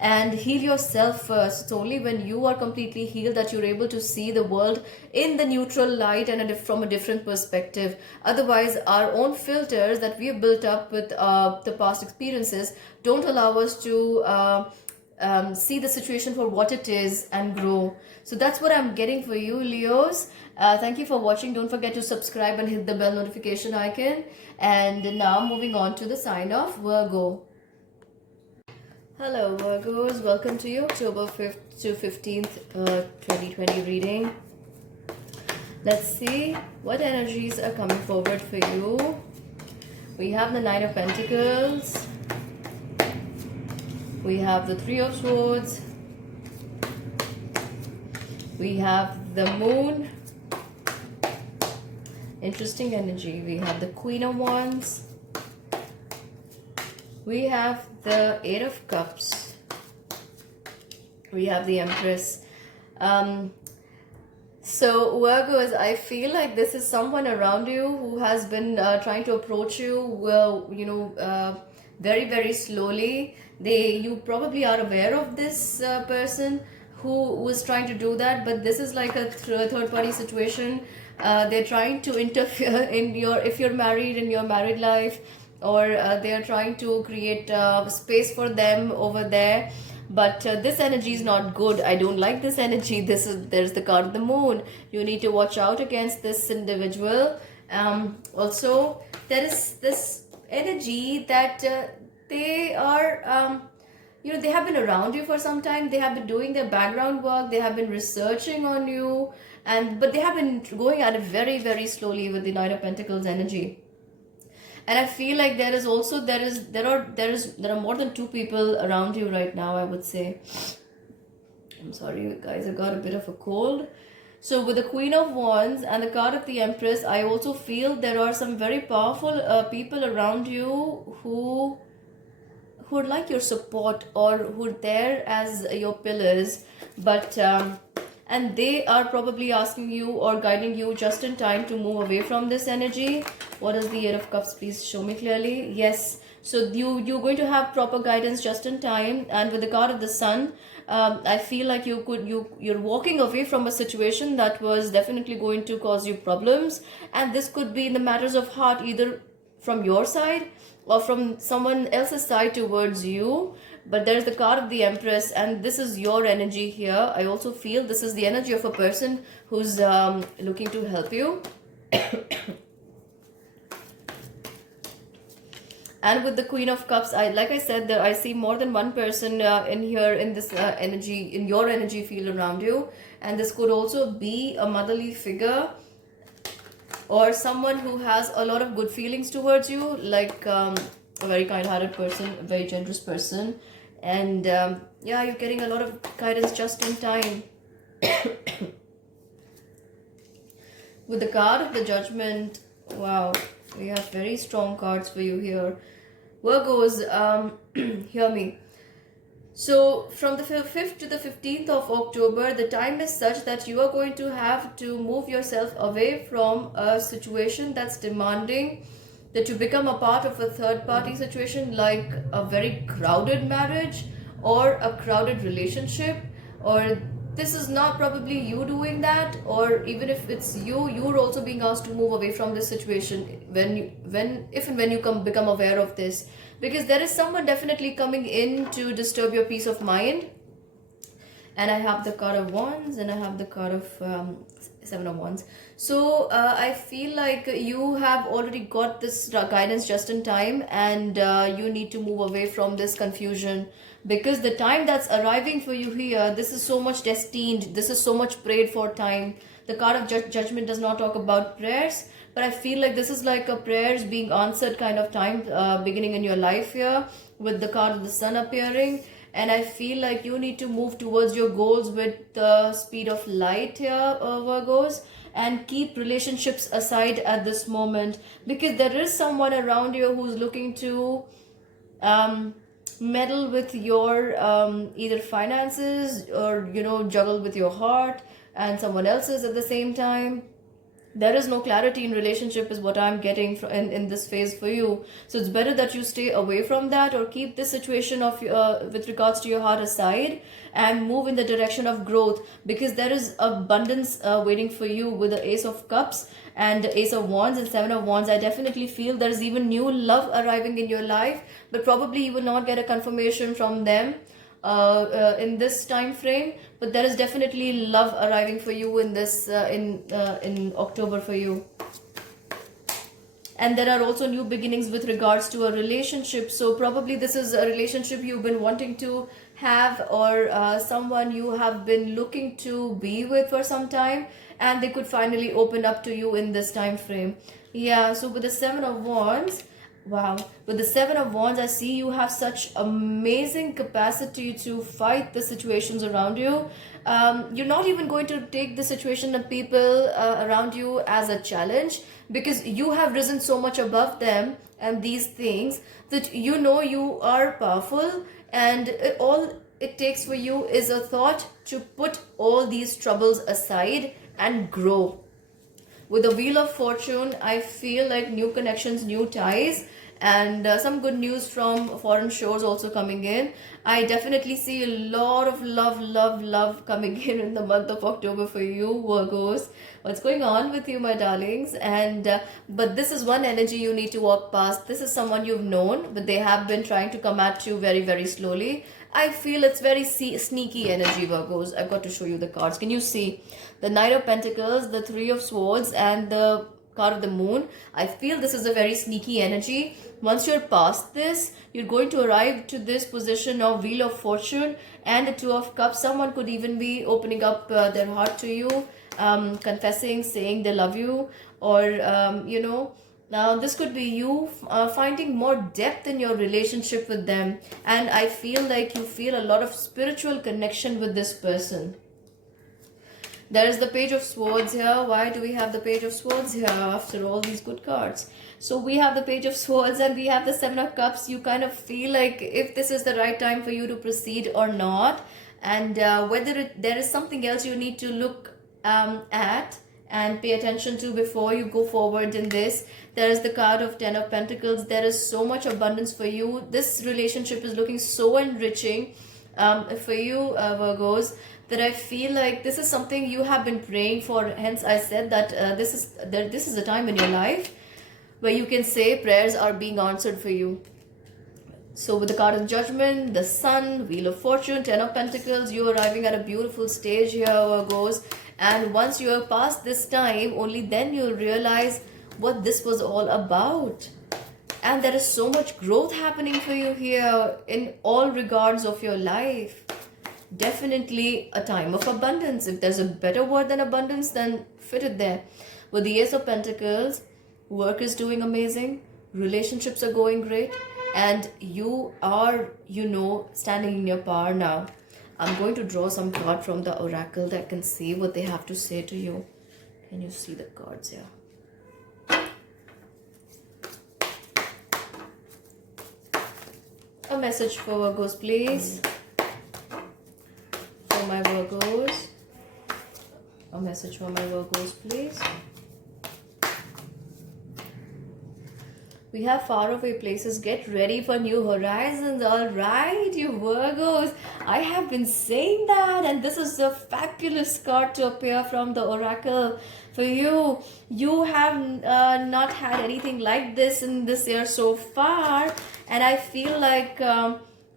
and heal yourself first. It's only when you are completely healed that you're able to see the world in the neutral light and from a different perspective. Otherwise, our own filters that we have built up with the past experiences don't allow us to see the situation for what it is and grow. So that's what I'm getting for you, Leos. Thank you for watching. Don't forget to subscribe and hit the bell notification icon. And now moving on to the sign of Virgo. Hello Virgos, welcome to your October 5th to 15th 2020 reading. Let's see what energies are coming forward for you. We have the Nine of Pentacles. We have the Three of Swords. We have the Moon. Interesting energy. We have the Queen of Wands. We have the Eight of Cups. We have the Empress. So Virgos, I feel like this is someone around you who has been trying to approach you, well, very, very slowly. You probably are aware of this person who was trying to do that, but this is like a third party situation. They're trying to interfere in if you're married, in your married life, or they're trying to create space for them over there. But this energy is not good. I don't like this energy. There's the card of the Moon. You need to watch out against this individual. Also, there is this energy that they are they have been around you for some time. They have been doing their background work. They have been researching on you, but they have been going at it very, very slowly with the Nine of Pentacles energy. And I feel like there are more than two people around you right now, I would say. I'm sorry guys, I got a bit of a cold. So with the Queen of Wands and the card of the Empress, I also feel there are some very powerful people around you who would like your support, or who are there as your pillars, but and they are probably asking you or guiding you just in time to move away from this energy. What is the Eight of Cups? Please show me clearly. Yes, so you're going to have proper guidance just in time. And with the card of the Sun, I feel like you're walking away from a situation that was definitely going to cause you problems, and this could be in the matters of heart, either from your side or from someone else's side towards you. But there's the card of the Empress, and this is your energy here. I also feel this is the energy of a person who's looking to help you. And with the Queen of Cups, like I said, I see more than one person in here, in this energy, in your energy field around you. And this could also be a motherly figure, or someone who has a lot of good feelings towards you, like a very kind-hearted person, a very generous person. And yeah, you're getting a lot of guidance just in time. With the card of the Judgment, wow, we have very strong cards for you here. Virgos, hear me. So from the 5th to the 15th of October, the time is such that you are going to have to move yourself away from a situation that's demanding that you become a part of a third party situation, like a very crowded marriage or a crowded relationship. Or this is not probably you doing that, or even if it's you're also being asked to move away from this situation if and when you become aware of this, because there is someone definitely coming in to disturb your peace of mind. and I have the card of wands, and I have the card of seven of wands. So I feel like you have already got this guidance just in time, and you need to move away from this confusion, because the time that's arriving for you here, this is so much destined, this is so much prayed for time. The card of judgment does not talk about prayers, but I feel like this is like a prayers being answered kind of time beginning in your life here, with the card of the sun appearing. And I feel like you need to move towards your goals with the speed of light here, Virgos, and keep relationships aside at this moment, because there is someone around you who's looking to um, meddle with your either finances, or juggle with your heart and someone else's at the same time. There is no clarity in relationship is what I'm getting in this phase for you. So it's better that you stay away from that, or keep this situation of with regards to your heart aside, and move in the direction of growth, because there is abundance waiting for you with the Ace of Cups and Ace of Wands and Seven of Wands. I definitely feel there's even new love arriving in your life, but probably you will not get a confirmation from them in this time frame, but there is definitely love arriving for you in this in October for you. And there are also new beginnings with regards to a relationship. So probably this is a relationship you've been wanting to have, or someone you have been looking to be with for some time, and they could finally open up to you in this time frame. Yeah, so with the Seven of Wands, wow, with the Seven of Wands, I see you have such amazing capacity to fight the situations around you. You're not even going to take the situation and people around you as a challenge, because you have risen so much above them and these things, that you are powerful, and all it takes for you is a thought to put all these troubles aside and grow. With the Wheel of Fortune, I feel like new connections, new ties, and some good news from foreign shores also coming in. I definitely see a lot of love coming in the month of October for you, Virgos. What's going on with you, my darlings? And but this is one energy you need to walk past. This is someone you've known, but they have been trying to come at you very slowly. I feel it's very sneaky energy, Virgos. I've got to show you the cards. Can you see the Knight of Pentacles, the Three of Swords, and the card of the Moon? I feel this is a very sneaky energy. Once you're past this, you're going to arrive to this position of Wheel of Fortune and the Two of Cups. Someone could even be opening up their heart to you, confessing, saying they love you, or now this could be you finding more depth in your relationship with them. And I feel like you feel a lot of spiritual connection with this person. There is the Page of Swords here. Why do we have the Page of Swords here after all these good cards? So we have the Page of Swords and we have the Seven of Cups. You kind of feel like if this is the right time for you to proceed or not, and whether there is something else you need to look at and pay attention to before you go forward in this. There is the card of Ten of Pentacles. There is so much abundance for you. This relationship is looking so enriching for you, Virgos, that I feel like this is something you have been praying for. Hence I said that this is a time in your life where you can say prayers are being answered for you. So with the card of Judgment, the Sun, Wheel of Fortune, Ten of Pentacles, you're arriving at a beautiful stage here, Virgos. And once you are past this time, only then you'll realize what this was all about. And there is so much growth happening for you here in all regards of your life. Definitely a time of abundance. If there's a better word than abundance, then fit it there. With the Ace of Pentacles, work is doing amazing, relationships are going great, and you are, standing in your power now. I'm going to draw some card from the oracle that can see what they have to say to you. Can you see the cards here? A message for Virgos, please. For my Virgos. A message for my Virgos, please. We have faraway places. Get ready for new horizons. All right, you Virgos. I have been saying that, and this is a fabulous card to appear from the oracle for you. You have not had anything like this in this year so far, and I feel like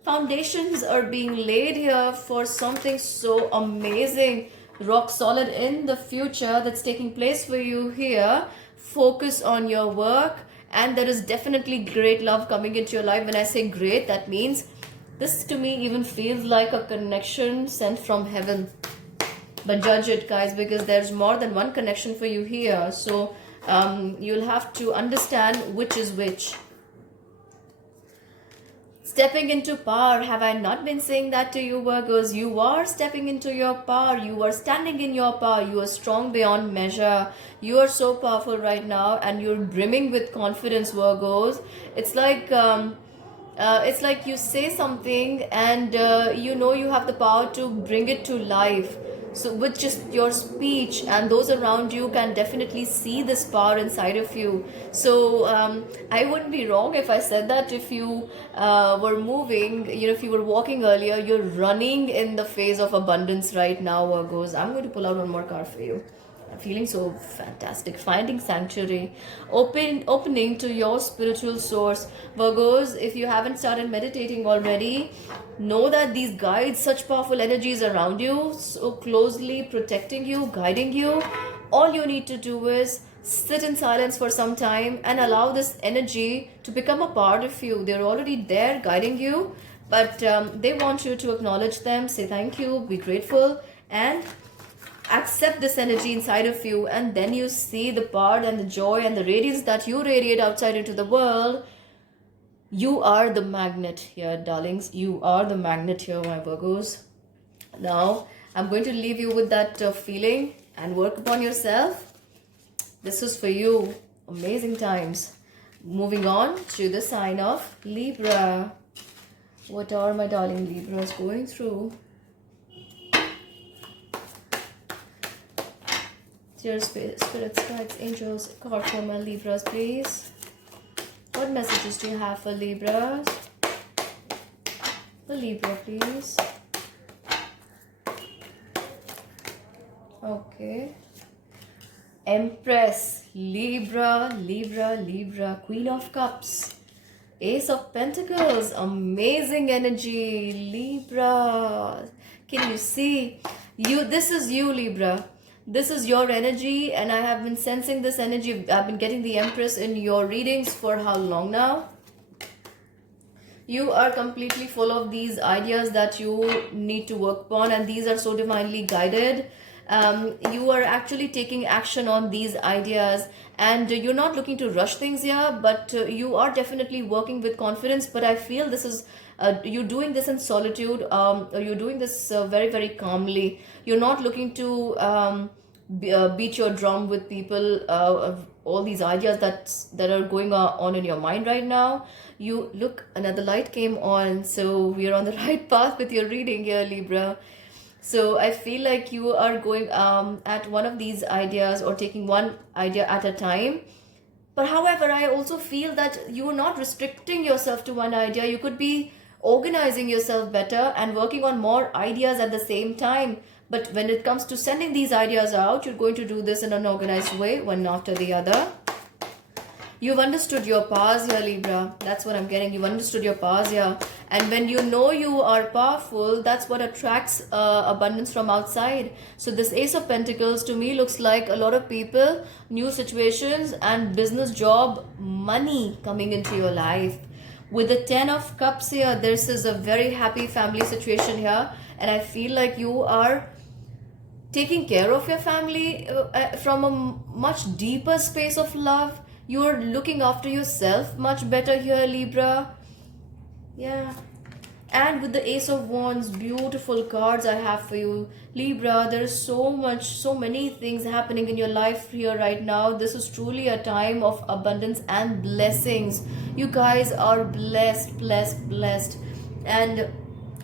Foundations are being laid here for something so amazing, rock solid in the future that's taking place for you here. Focus on your work, and there is definitely great love coming into your life. When I say great, that means this to me even feels like a connection sent from heaven. But judge it, guys, because there's more than one connection for you here. So you'll have to understand which is which. Stepping into power. Have I not been saying that to you, Virgos? You are stepping into your power. You are standing in your power. You are strong beyond measure. You are so powerful right now, and you're brimming with confidence, Virgos. It's like you say something, and you have the power to bring it to life. So with just your speech, and those around you can definitely see this power inside of you. So I wouldn't be wrong if I said that if you were moving, if you were walking earlier, you're running in the phase of abundance right now, Virgos. I'm going to pull out one more card for you. I'm feeling so fantastic. Finding sanctuary, opening to your spiritual source. Virgos, if you haven't started meditating already, know that these guides, such powerful energies around you, so closely protecting you, guiding you. All you need to do is sit in silence for some time and allow this energy to become a part of you. They're already there guiding you, but they want you to acknowledge them, say thank you, be grateful, and accept this energy inside of you. And then you see the power and the joy and the radiance that you radiate outside into the world. You are the magnet here, darlings. You are the magnet here, my Virgos. Now I'm going to leave you with that feeling and work upon yourself. This is for you. Amazing times. Moving on to the sign of Libra. What are my darling Libras going through? Dear spirits, guides, angels, card for my Libras, please. What messages do you have for Libras? For Libra, please. Okay. Empress, Libra, Libra, Libra, Queen of Cups, Ace of Pentacles, amazing energy, Libra. Can you see? This is you, Libra. This is your energy, and I have been sensing this energy. I've been getting the Empress in your readings for how long now? You are completely full of these ideas that you need to work upon, and these are so divinely guided. You are actually taking action on these ideas, and you're not looking to rush things here, but you are definitely working with confidence. But I feel this is you're doing this in solitude, or you're doing this very, very calmly. You're not looking to beat your drum with people of all these ideas that are going on in your mind right now. You look, another light came on, so we are on the right path with your reading here, Libra. So I feel like you are going at one of these ideas, or taking one idea at a time. But however, I also feel that you are not restricting yourself to one idea. You could be organizing yourself better and working on more ideas at the same time. But when it comes to sending these ideas out, you're going to do this in an organized way, one after the other. You've understood your powers here, Libra. That's what I'm getting. You've understood your powers here. And when you know you are powerful, that's what attracts abundance from outside. So this Ace of Pentacles to me looks like a lot of people, new situations, and business, job, money coming into your life. With the 10 of Cups here, this is a very happy family situation here. And I feel like you are taking care of your family from a much deeper space of love. You're looking after yourself much better here, Libra. Yeah. And with the Ace of Wands, beautiful cards I have for you, Libra. There is so many things happening in your life here right now. This is truly a time of abundance and blessings. You guys are blessed, blessed, blessed. And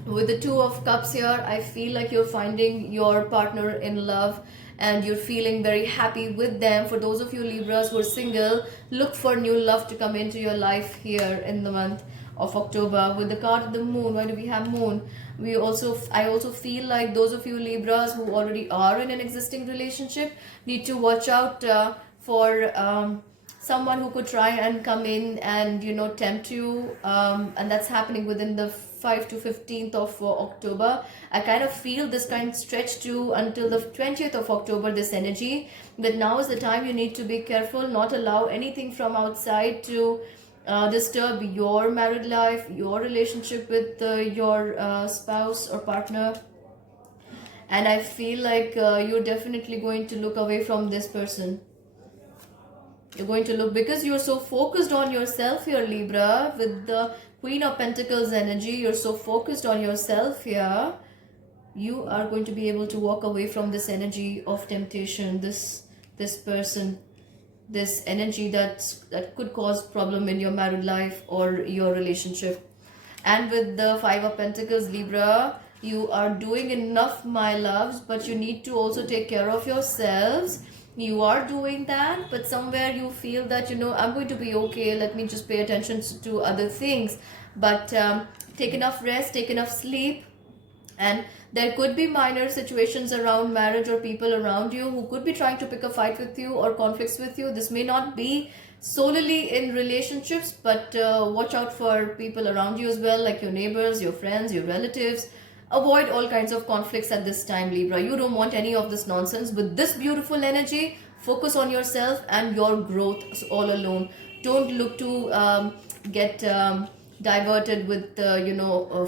with the Two of Cups here, I feel like you're finding your partner in love, and you're feeling very happy with them. For those of you Libras who are single, look for new love to come into your life here in the month of October. With the card of the Moon, why do we have Moon? I also feel like those of you Libras who already are in an existing relationship need to watch out for someone who could try and come in and tempt you, and that's happening within the 5 to 15th of October. I kind of feel this kind stretch to until the 20th of October, this energy. But now is the time you need to be careful, not allow anything from outside to disturb your married life, your relationship with your spouse or partner. And I feel like you're definitely going to look away from this person. You're going to look, because you're so focused on yourself here, Libra, with the Queen of Pentacles energy. You're so focused on yourself here. You are going to be able to walk away from this energy of temptation, this person, this energy that could cause problem in your married life or your relationship. And with the Five of Pentacles, Libra, you are doing enough, my loves, but you need to also take care of yourselves. You are doing that, but somewhere you feel that, you know, I'm going to be okay, let me just pay attention to other things. But take enough rest, take enough sleep. And there could be minor situations around marriage or people around you who could be trying to pick a fight with you or conflicts with you. This may not be solely in relationships, but watch out for people around you as well, like your neighbors, your friends, your relatives. Avoid all kinds of conflicts at this time, Libra. You don't want any of this nonsense. With this beautiful energy, focus on yourself and your growth all alone. Don't look to get diverted with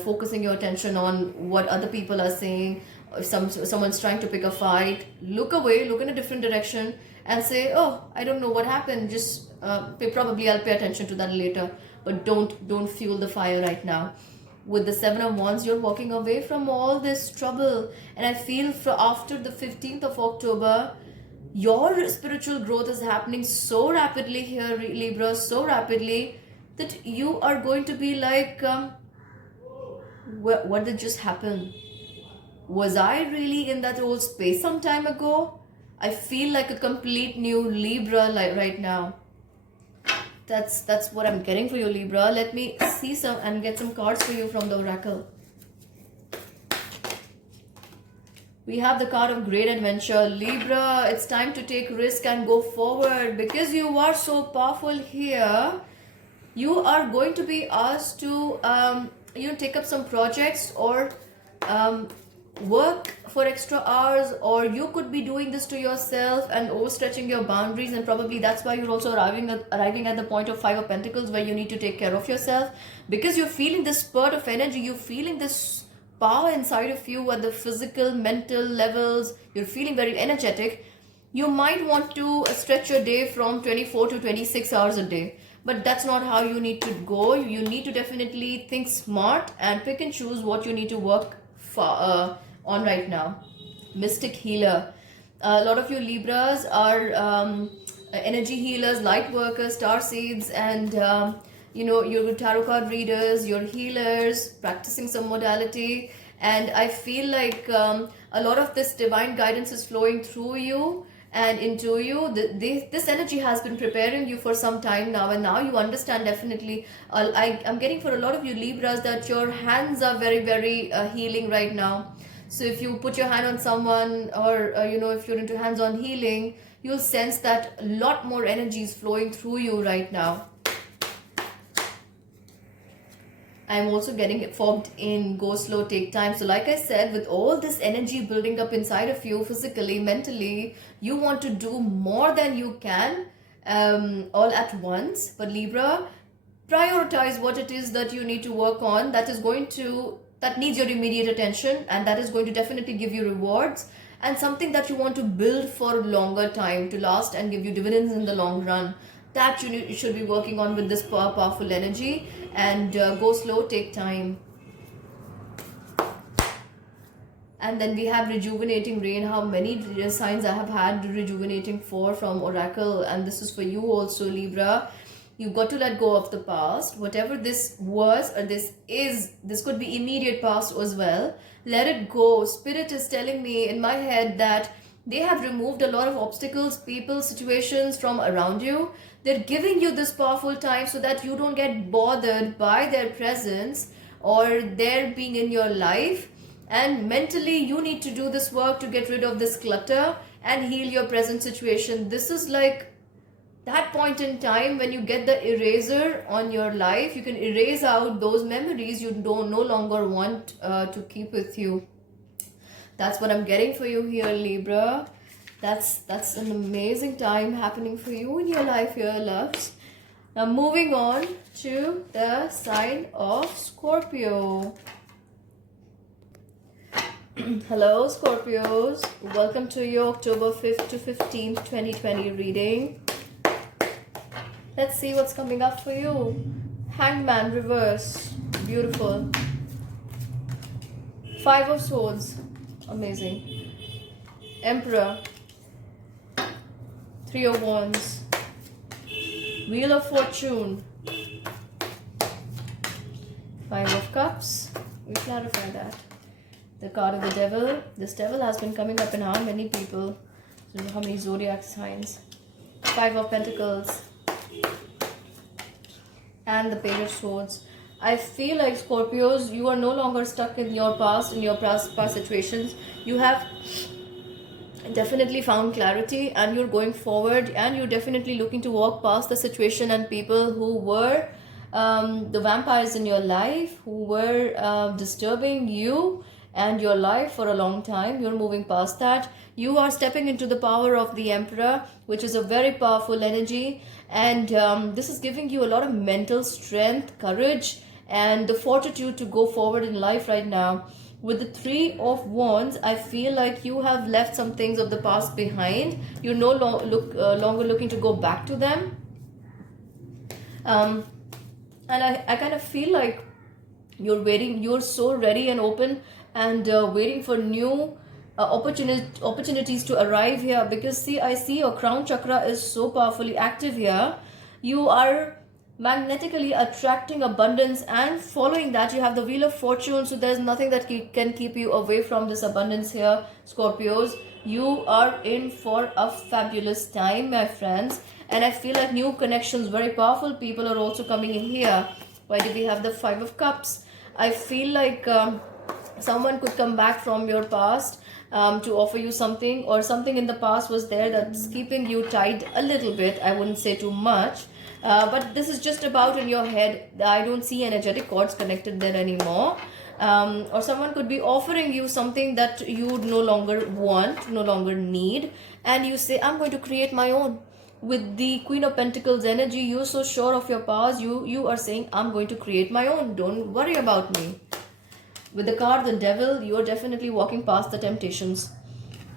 focusing your attention on what other people are saying. If someone's trying to pick a fight, look away, look in a different direction and say, oh, I don't know what happened, just probably I'll pay attention to that later. But don't fuel the fire right now. With the Seven of Wands, you're walking away from all this trouble, and I feel after the 15th of October, your spiritual growth is happening so rapidly here, Libra, so rapidly that you are going to be like, what did just happen? Was I really in that old space some time ago? I feel like a complete new Libra right now. That's what I'm getting for you, Libra. Let me see some and get some cards for you from the Oracle. We have the card of Great Adventure. Libra, it's time to take risk and go forward, because you are so powerful here. You are going to be asked to take up some projects or work for extra hours, or you could be doing this to yourself and overstretching your boundaries, and probably that's why you're also arriving at the point of Five of Pentacles, where you need to take care of yourself, because you're feeling this spurt of energy, you're feeling this power inside of you at the physical, mental levels. You're feeling very energetic. You might want to stretch your day from 24 to 26 hours a day, but that's not how you need to go. You need to definitely think smart and pick and choose what you need to work on right now. Mystic Healer. A lot of you Libras are energy healers, light workers, star seeds, and you're tarot card readers, you're healers, practicing some modality. And I feel like a lot of this divine guidance is flowing through you and into you. This energy has been preparing you for some time now, and now you understand definitely. I'm getting for a lot of you Libras that your hands are very, very healing right now. So if you put your hand on someone, or if you're into hands-on healing, you'll sense that a lot more energy is flowing through you right now. I'm also getting it fogged in, go slow, take time. So like I said, with all this energy building up inside of you, physically, mentally, you want to do more than you can all at once. But Libra, prioritize what it is that you need to work on, that needs your immediate attention, and that is going to definitely give you rewards, and something that you want to build for a longer time to last and give you dividends in the long run. That you should be working on with this powerful energy. And go slow, take time. And then we have rejuvenating rain. How many signs I have had rejuvenating from Oracle, and this is for you also, Libra. You've got to let go of the past, whatever this was or this is. This could be immediate past as well. Let it go. Spirit is telling me in my head that they have removed a lot of obstacles, people, situations from around you. They're giving you this powerful time so that you don't get bothered by their presence or their being in your life. And mentally, you need to do this work to get rid of this clutter and heal your present situation. This is like that point in time when you get the eraser on your life, you can erase out those memories you don't no longer want to keep with you. That's what I'm getting for you here, Libra. That's an amazing time happening for you in your life here, loves. Now moving on to the sign of Scorpio. Hello Scorpios, welcome to your October 5th to 15th 2020 reading. Let's see what's coming up for you. Hangman reverse, beautiful. Five of Swords, amazing. Emperor, Three of Wands, Wheel of Fortune, Five of Cups. We clarify that. The card of the Devil. This Devil has been coming up in how many people? So how many zodiac signs? Five of Pentacles and the Page of Swords. I feel like Scorpios, you are no longer stuck in your past situations. You have definitely found clarity and you're going forward, and you're definitely looking to walk past the situation and people who were the vampires in your life, who were disturbing you and your life for a long time. You're moving past that. You are stepping into the power of the Emperor, which is a very powerful energy, and this is giving you a lot of mental strength, courage, and the fortitude to go forward in life right now. With the Three of Wands, I feel like you have left some things of the past behind. You're no longer looking to go back to them. And I kind of feel like you're waiting, you're so ready and open and waiting for new opportunities to arrive here, because see, I see your crown chakra is so powerfully active here. You are magnetically attracting abundance, and following that you have the Wheel of Fortune. So there's nothing that can keep you away from this abundance here, Scorpios. You are in for a fabulous time, my friends, and I feel like new connections, very powerful people are also coming in here. Why do we have the Five of Cups? I feel like someone could come back from your past to offer you something, or something in the past was there that's keeping you tied a little bit. I wouldn't say too much, but this is just about in your head. I don't see energetic cords connected there anymore. Or someone could be offering you something that you no longer want, no longer need, and you say, I'm going to create my own. With the Queen of Pentacles energy, you're so sure of your powers, you are saying, I'm going to create my own, don't worry about me. With the card the Devil, you're definitely walking past the temptations.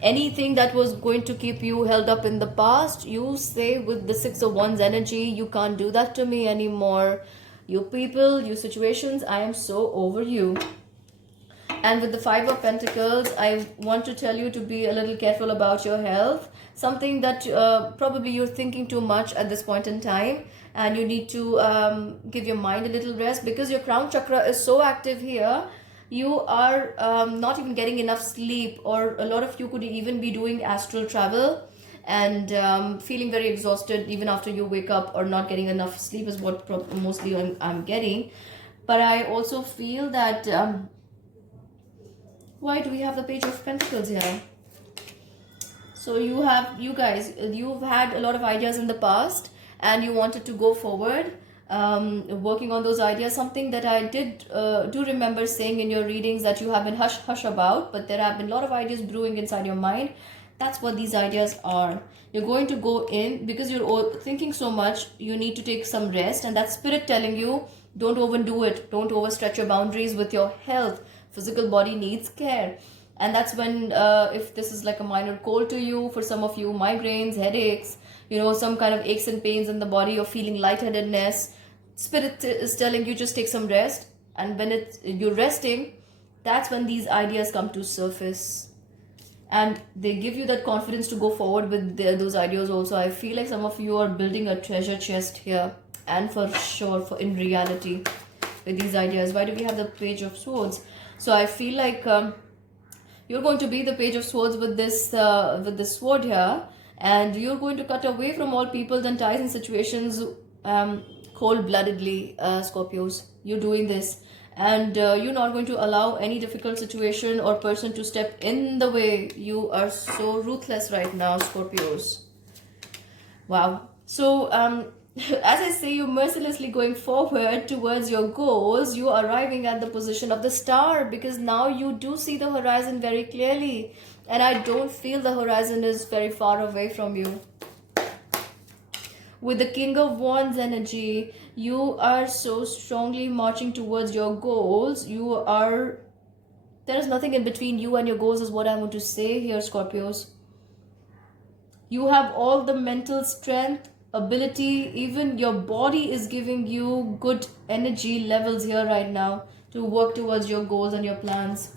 Anything that was going to keep you held up in the past, you say with the Six of Wands energy, you can't do that to me anymore. You people, you situations, I am so over you. And with the Five of Pentacles, I want to tell you to be a little careful about your health. Something that probably you're thinking too much at this point in time, and you need to give your mind a little rest, because your crown chakra is so active here. You are not even getting enough sleep, or a lot of you could even be doing astral travel and feeling very exhausted even after you wake up, or not getting enough sleep is what mostly I'm getting. But I also feel that why do we have the Page of Pentacles here? So you guys, you've had a lot of ideas in the past and you wanted to go forward, working on those ideas. Something that I do remember saying in your readings, that you have been hush about, but there have been a lot of ideas brewing inside your mind. That's what these ideas are. You're going to go in because you're thinking so much. You need to take some rest, and that's spirit telling you, don't overdo it, don't overstretch your boundaries with your health. Physical body needs care. And that's when if this is like a minor cold to you, for some of you, migraines, headaches, some kind of aches and pains in the body, or feeling lightheadedness, spirit is telling you just take some rest. And when you're resting, that's when these ideas come to surface, and they give you that confidence to go forward with those ideas also. I feel like some of you are building a treasure chest here, and for sure in reality with these ideas. Why do we have the Page of Swords? So I feel like you're going to be the Page of Swords with this sword here, and you're going to cut away from all peoples and ties and situations cold-bloodedly, Scorpios. You're doing this, and you're not going to allow any difficult situation or person to step in the way. You are so ruthless right now, Scorpios. Wow. So, as I say, you're mercilessly going forward towards your goals. You are arriving at the position of the star because now you do see the horizon very clearly. And I don't feel the horizon is very far away from you. With the King of Wands energy, you are so strongly marching towards your goals. There is nothing in between you and your goals, is what I want to say here, Scorpios. You have all the mental strength, ability, even your body is giving you good energy levels here right now to work towards your goals and your plans.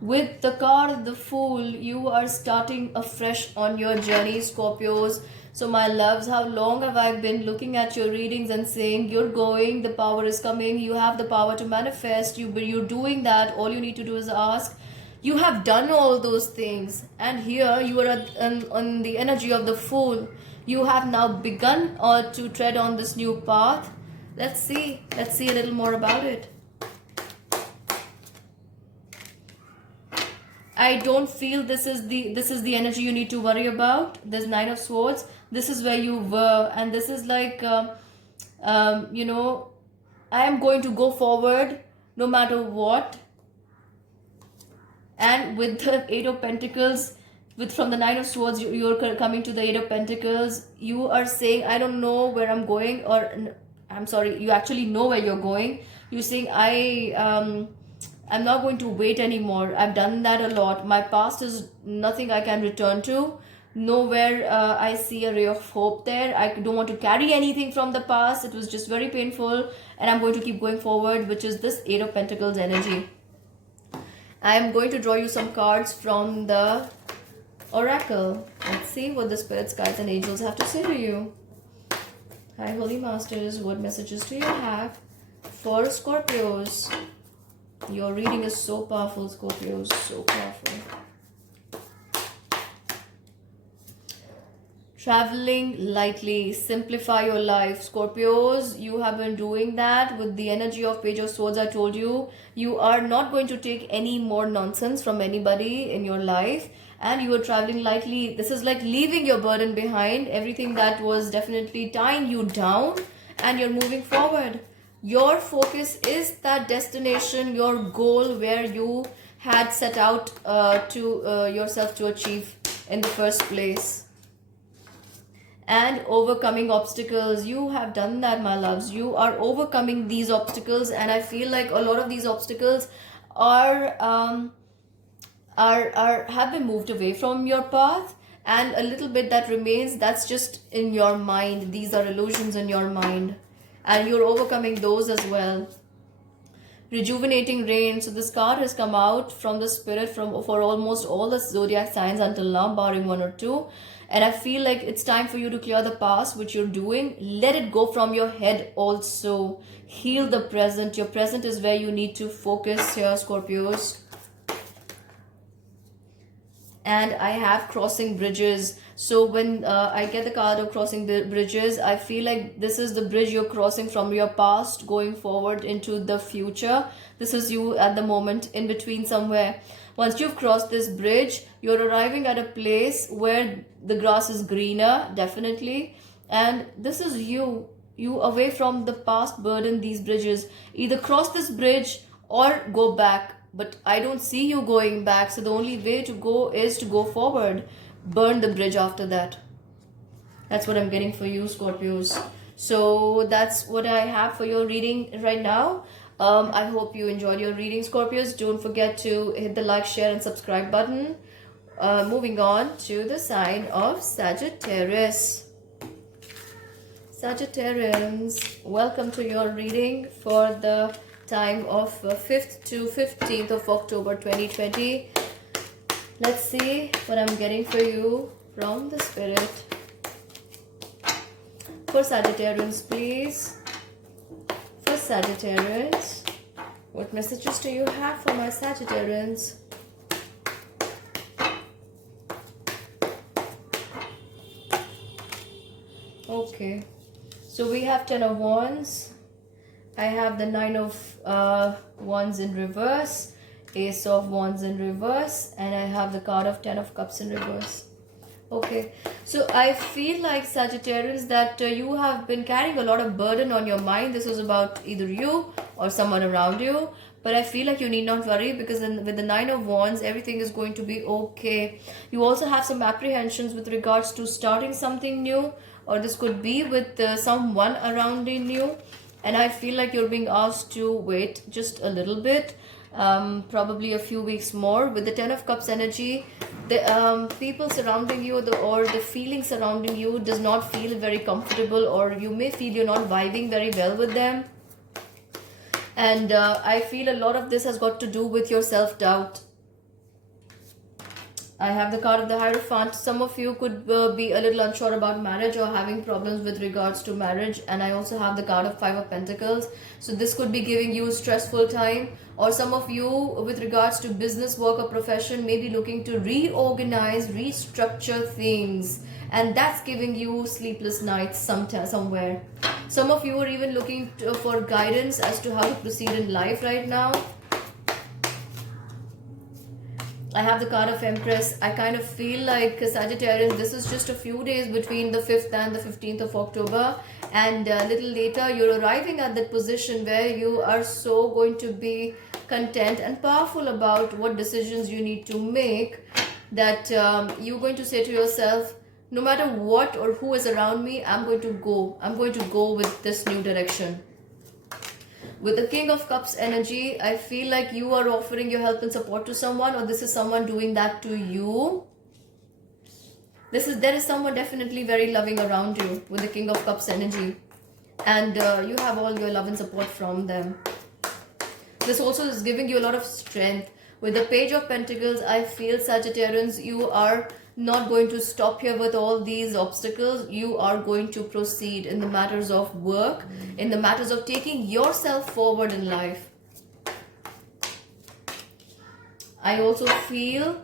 With the card the Fool, you are starting afresh on your journey, Scorpios. So my loves, how long have I been looking at your readings and saying you're going, the power is coming, you have the power to manifest, you're doing that. All you need to do is ask. You have done all those things, and here you are on the energy of the Fool. You have now begun to tread on this new path. Let's see a little more about it. I don't feel this is the energy you need to worry about. There's Nine of Swords. This is where you were, and this is like I am going to go forward no matter what. And with the Eight of Pentacles, from the Nine of Swords, you're coming to the Eight of Pentacles. You are saying, I don't know where I'm going, or I'm sorry, you actually know where you're going. You're saying, I'm not going to wait anymore. I've done that a lot. My past is nothing I can return to. Nowhere I see a ray of hope there. I don't want to carry anything from the past. It was just very painful, and I'm going to keep going forward, which is this Eight of Pentacles energy. I am going to draw you some cards from the Oracle. Let's see what the spirits, guides, and angels have to say to you. Hi, Holy Masters. What messages do you have for Scorpios? Your reading is so powerful, Scorpios. So powerful. Traveling lightly, simplify your life, Scorpios. You have been doing that with the energy of Page of Swords. I told you, you are not going to take any more nonsense from anybody in your life, and you are traveling lightly. This is like leaving your burden behind, everything that was definitely tying you down, and you're moving forward. Your focus is that destination, your goal where you had set out to yourself to achieve in the first place. And overcoming obstacles. You have done that, my loves. You are overcoming these obstacles, and I feel like a lot of these obstacles are have been moved away from your path, and a little bit that remains, that's just in your mind. These are illusions in your mind, and you're overcoming those as well. Rejuvenating rain. So this card has come out from the spirit for almost all the zodiac signs until now, barring one or two. And I feel like it's time for you to clear the past, which you're doing. Let it go from your head also. Heal the present. Your present is where you need to focus here, Scorpios. And I have crossing bridges. So when I get the card of crossing the bridges, I feel like this is the bridge you're crossing from your past going forward into the future. This is you at the moment in between somewhere. Once you've crossed this bridge, you're arriving at a place where the grass is greener, definitely. And this is you away from the past burden, these bridges. Either cross this bridge or go back. But I don't see you going back. So the only way to go is to go forward. Burn the bridge after that. That's what I'm getting for you, Scorpios. So that's what I have for your reading right now. I hope you enjoyed your reading, Scorpios. Don't forget to hit the like, share, and subscribe button. Moving on to the sign of Sagittarius. Sagittarians, welcome to your reading for the time of 5th to 15th of October 2020. Let's see what I'm getting for you from the spirit. For Sagittarians, please. For Sagittarians, what messages do you have for my Sagittarians? Okay, so we have 10 of Wands. I have the 9 of Wands in reverse, Ace of Wands in reverse, and I have the card of 10 of Cups in reverse. Okay, so I feel like Sagittarius that you have been carrying a lot of burden on your mind. This was about either you or someone around you, but I feel like you need not worry because with the Nine of Wands, everything is going to be okay. You also have some apprehensions with regards to starting something new, or this could be with someone around in you, and I feel like you're being asked to wait just a little bit, probably a few weeks more. With the Ten of Cups energy, the people surrounding you, or the feeling surrounding you does not feel very comfortable, or you may feel you're not vibing very well with them. And I feel a lot of this has got to do with your self-doubt. I have the card of the Hierophant. Some of you could be a little unsure about marriage or having problems with regards to marriage. And I also have the card of Five of Pentacles. So this could be giving you stressful time. Or some of you with regards to business, work or profession may be looking to reorganize, restructure things. And that's giving you sleepless nights somewhere. Some of you are even looking for guidance as to how to proceed in life right now. I have the card of Empress. I kind of feel like Sagittarius, this is just a few days between the 5th and the 15th of October. And a little later, you're arriving at that position where you are so going to be content and powerful about what decisions you need to make, that you're going to say to yourself, no matter what or who is around me, I'm going to go. I'm going to go with this new direction. With the King of Cups energy, I feel like you are offering your help and support to someone, or this is someone doing that to you. There is someone definitely very loving around you with the King of Cups energy. And you have all your love and support from them. This also is giving you a lot of strength. With the Page of Pentacles, I feel, Sagittarians, you are not going to stop here with all these obstacles. You are going to proceed in the matters of work, in the matters of taking yourself forward in life. I also feel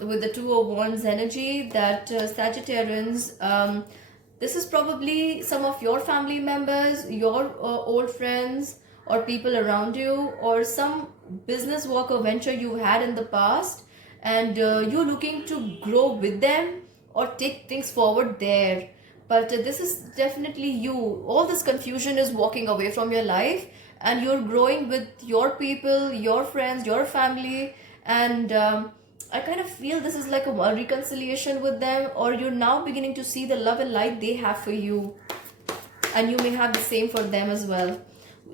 with the Two of Wands energy that Sagittarians, this is probably some of your family members, your old friends, or people around you, or some business, work or venture you had in the past, and you're looking to grow with them or take things forward there. But this is definitely you. All this confusion is walking away from your life, and you're growing with your people, your friends, your family. And I kind of feel this is like a reconciliation with them, or you're now beginning to see the love and light they have for you, and you may have the same for them as well.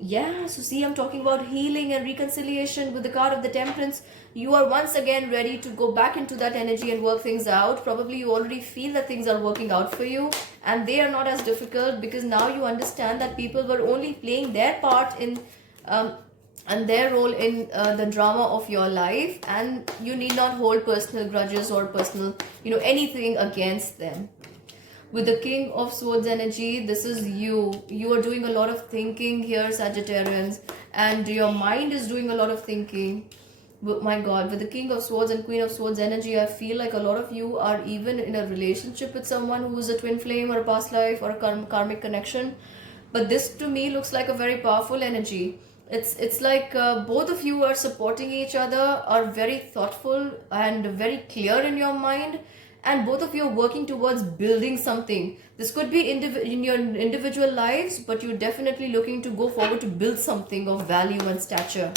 Yeah, so see, I'm talking about healing and reconciliation with the card of the Temperance. You are once again ready to go back into that energy and work things out. Probably you already feel that things are working out for you, and they are not as difficult, because now you understand that people were only playing their part in and their role in the drama of your life, and you need not hold personal grudges or personal, anything against them. With the King of Swords energy, this is you. You are doing a lot of thinking here, Sagittarians, and your mind is doing a lot of thinking. My God, with the King of Swords and Queen of Swords energy, I feel like a lot of you are even in a relationship with someone who is a twin flame or a past life or a karmic connection. But this to me looks like a very powerful energy. It's like both of you are supporting each other, are very thoughtful and very clear in your mind, and both of you are working towards building something. This could be in your individual lives, but you're definitely looking to go forward to build something of value and stature.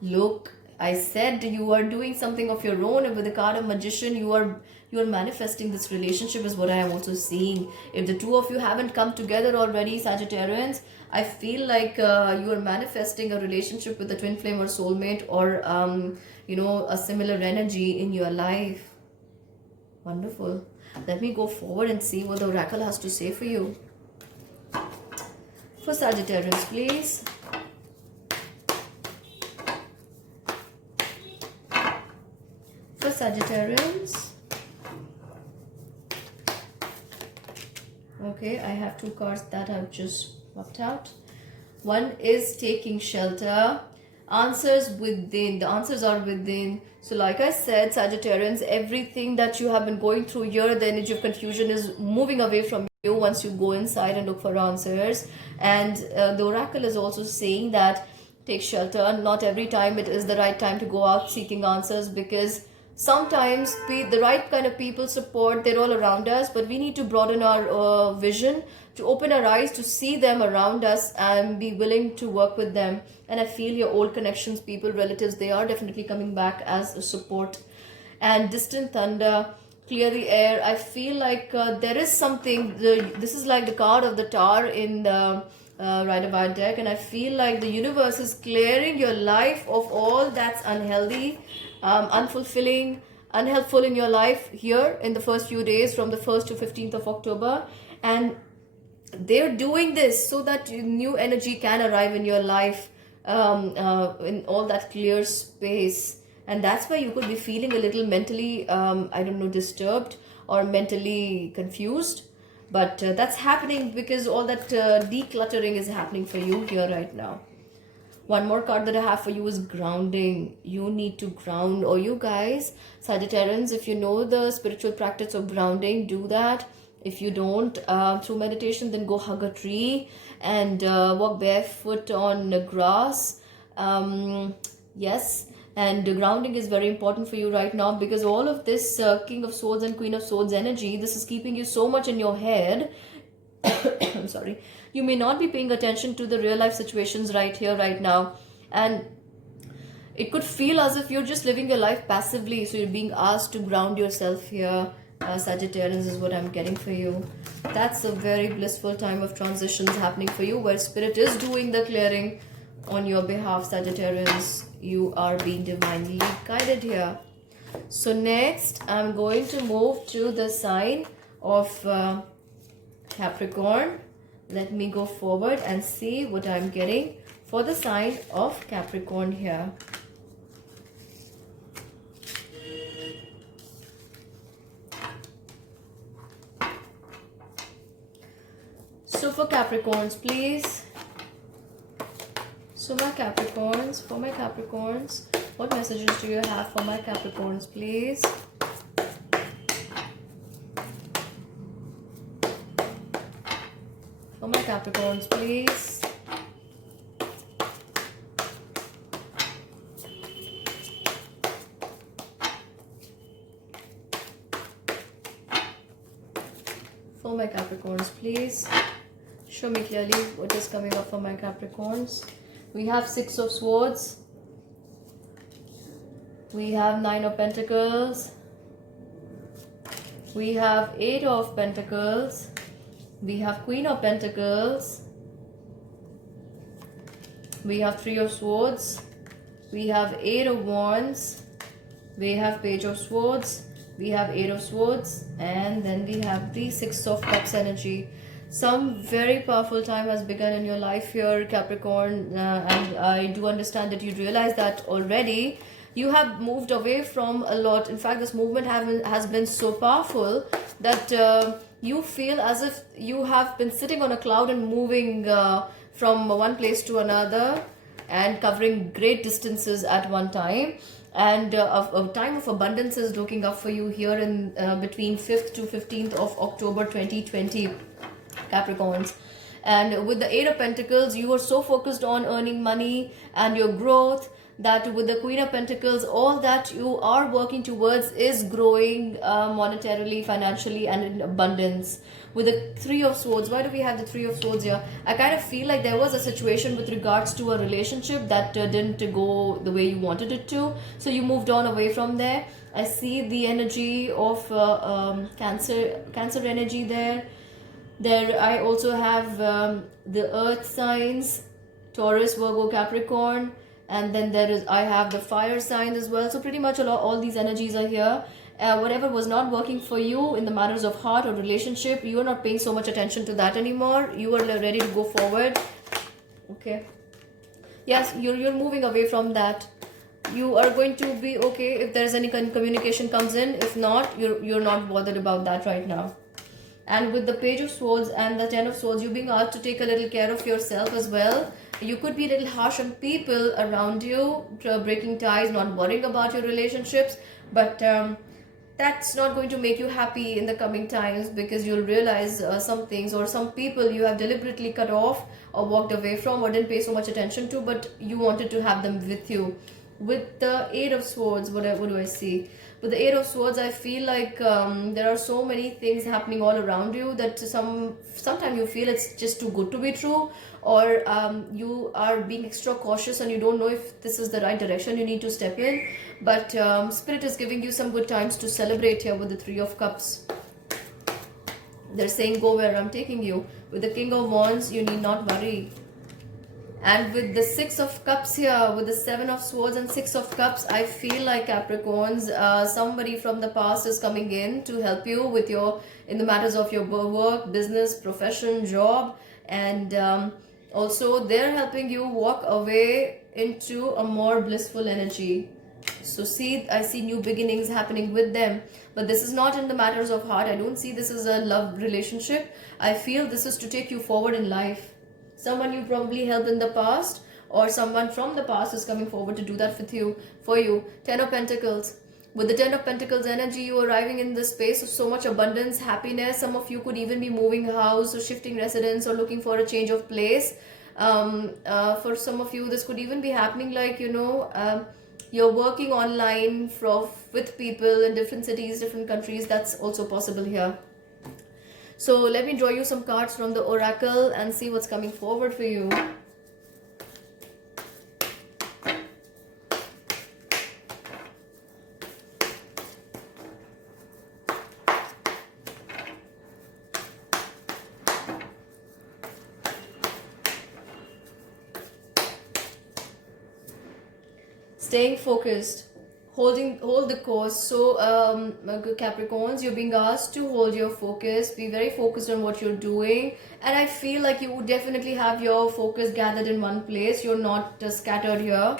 Look, I said you are doing something of your own, and with the card of Magician, you are manifesting this relationship is what I am also seeing. If the two of you haven't come together already, Sagittarians, I feel like you are manifesting a relationship with a twin flame or soulmate, or a similar energy in your life. Wonderful. Let me go forward and see what the oracle has to say for you. For Sagittarius, please. For Sagittarians. Okay, I have two cards that I've just popped out. One is taking shelter. Answers within. The answers are within. So like I said, Sagittarians, everything that you have been going through here, the energy of confusion is moving away from you once you go inside and look for answers. And the oracle is also saying that take shelter. Not every time it is the right time to go out seeking answers, because sometimes the right kind of people support, they're all around us, but we need to broaden our vision, to open our eyes to see them around us and be willing to work with them. And I feel your old connections, people, relatives, they are definitely coming back as a support. And distant thunder, clear the air. I feel like there is something, this is like the card of the Tower in the Rider-Waite deck, and I feel like the universe is clearing your life of all that's unhealthy, unfulfilling, unhelpful in your life here in the first few days from the 1st to 15th of October. And they're doing this so that new energy can arrive in your life, in all that clear space. And that's why you could be feeling a little mentally, I don't know, disturbed or mentally confused. But that's happening because all that decluttering is happening for you here right now. One more card that I have for you is grounding. You need to ground, or you guys, Sagittarians, if you know the spiritual practice of grounding, do that. If you don't, through meditation, then go hug a tree and walk barefoot on the grass. Yes, and grounding is very important for you right now, because all of this King of Swords and Queen of Swords energy, this is keeping you so much in your head. I'm sorry. You may not be paying attention to the real life situations right here, right now. And it could feel as if you're just living your life passively. So you're being asked to ground yourself here. Sagittarians is what I'm getting for you. That's a very blissful time of transitions happening for you, where Spirit is doing the clearing on your behalf, Sagittarians. You are being divinely guided here. So next, I'm going to move to the sign of Capricorn. Let me go forward and see what I'm getting for the sign of Capricorn here. So for Capricorns, please. So my Capricorns, for my Capricorns, what messages do you have for my Capricorns, please? For my Capricorns, please. For my Capricorns, please. Show me clearly what is coming up for my Capricorns. We have Six of Swords. We have Nine of Pentacles. We have Eight of Pentacles. We have Queen of Pentacles. We have Three of Swords. We have Eight of Wands. We have Page of Swords. We have Eight of Swords. And then we have the Six of Cups energy. Some very powerful time has begun in your life here, Capricorn. And I do understand that you realize that already. You have moved away from a lot. In fact, this movement has been so powerful that you feel as if you have been sitting on a cloud and moving from one place to another and covering great distances at one time. And a time of abundance is looking up for you here in between 5th to 15th of October 2020, Capricorns. And with the Eight of Pentacles, you are so focused on earning money and your growth, that with the Queen of Pentacles, all that you are working towards is growing monetarily, financially, and in abundance. With the Three of Swords, why do we have the Three of Swords here? I kind of feel like there was a situation with regards to a relationship that didn't go the way you wanted it to. So you moved on away from there. I see the energy of Cancer energy there. There I also have the Earth signs, Taurus, Virgo, Capricorn. And then I have the fire sign as well. So pretty much all these energies are here. Whatever was not working for you in the matters of heart or relationship, you are not paying so much attention to that anymore. You are ready to go forward. Okay. Yes, you're moving away from that. You are going to be okay if there's any communication comes in. If not, you're not bothered about that right now. And with the Page of Swords and the Ten of Swords, you're being asked to take a little care of yourself as well. You could be a little harsh on people around you, breaking ties, not worrying about your relationships. But that's not going to make you happy in the coming times, because you'll realize some things, or some people you have deliberately cut off or walked away from or didn't pay so much attention to, but you wanted to have them with you. With the Eight of Swords, what do I see? With the Eight of Swords, I feel like there are so many things happening all around you that sometimes you feel it's just too good to be true, or you are being extra cautious and you don't know if this is the right direction you need to step in. But Spirit is giving you some good times to celebrate here with the Three of Cups. They're saying, go where I'm taking you. With the King of Wands, you need not worry. And with the Six of Cups here, with the Seven of Swords and Six of Cups, I feel like Capricorns, somebody from the past is coming in to help you with in the matters of your work, business, profession, job. And also they're helping you walk away into a more blissful energy. So I see new beginnings happening with them. But this is not in the matters of heart. I don't see this as a love relationship. I feel this is to take you forward in life. Someone you probably helped in the past, or someone from the past is coming forward to do that for you. Ten of Pentacles. With the Ten of Pentacles energy, you arriving in the space of so much abundance, happiness. Some of you could even be moving house or shifting residence or looking for a change of place. For some of you, this could even be happening like, you're working online with people in different cities, different countries. That's also possible here. So let me draw you some cards from the Oracle and see what's coming forward for you. Staying focused. Hold the course. So Capricorns, you're being asked to hold your focus, be very focused on what you're doing, and I feel like you would definitely have your focus gathered in one place. You're not scattered here.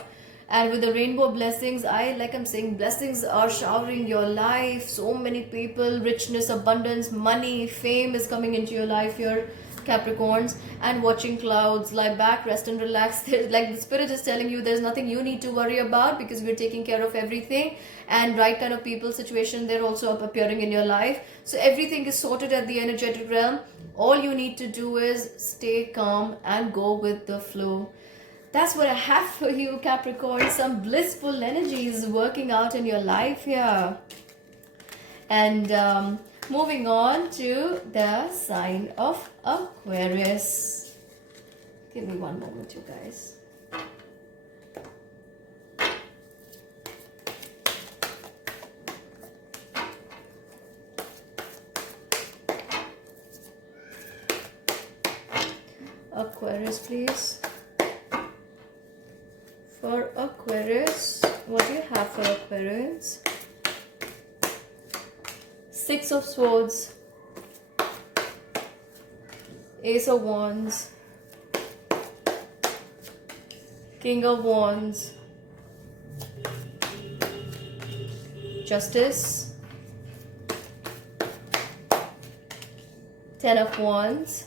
And with the rainbow blessings, I'm saying blessings are showering your life. So many people, richness, abundance, money, fame is coming into your life here, Capricorns. And watching clouds, lie back, rest and relax. Like the Spirit is telling you, there's nothing you need to worry about because we're taking care of everything. And right kind of people, situation, they're also appearing in your life. So everything is sorted at the energetic realm. All you need to do is stay calm and go with the flow. That's what I have for you, Capricorn. Some blissful energies working out in your life here. And moving on to the sign of Aquarius. Give me one moment, you guys. Aquarius, please. For Aquarius, what do you have for Aquarians? Six of Swords, Ace of Wands, King of Wands, Justice, Ten of Wands,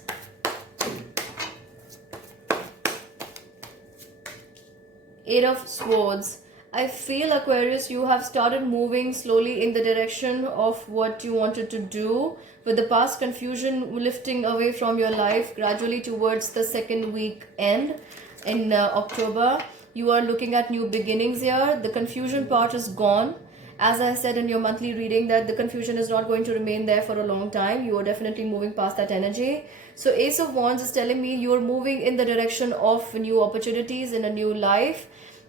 Eight of Swords. I feel, Aquarius, you have started moving slowly in the direction of what you wanted to do, with the past confusion lifting away from your life gradually towards the second week end in October. You are looking at new beginnings here. The confusion part is gone. As I said in your monthly reading, that the confusion is not going to remain there for a long time. You are definitely moving past that energy. So Ace of Wands is telling me you are moving in the direction of new opportunities in a new life.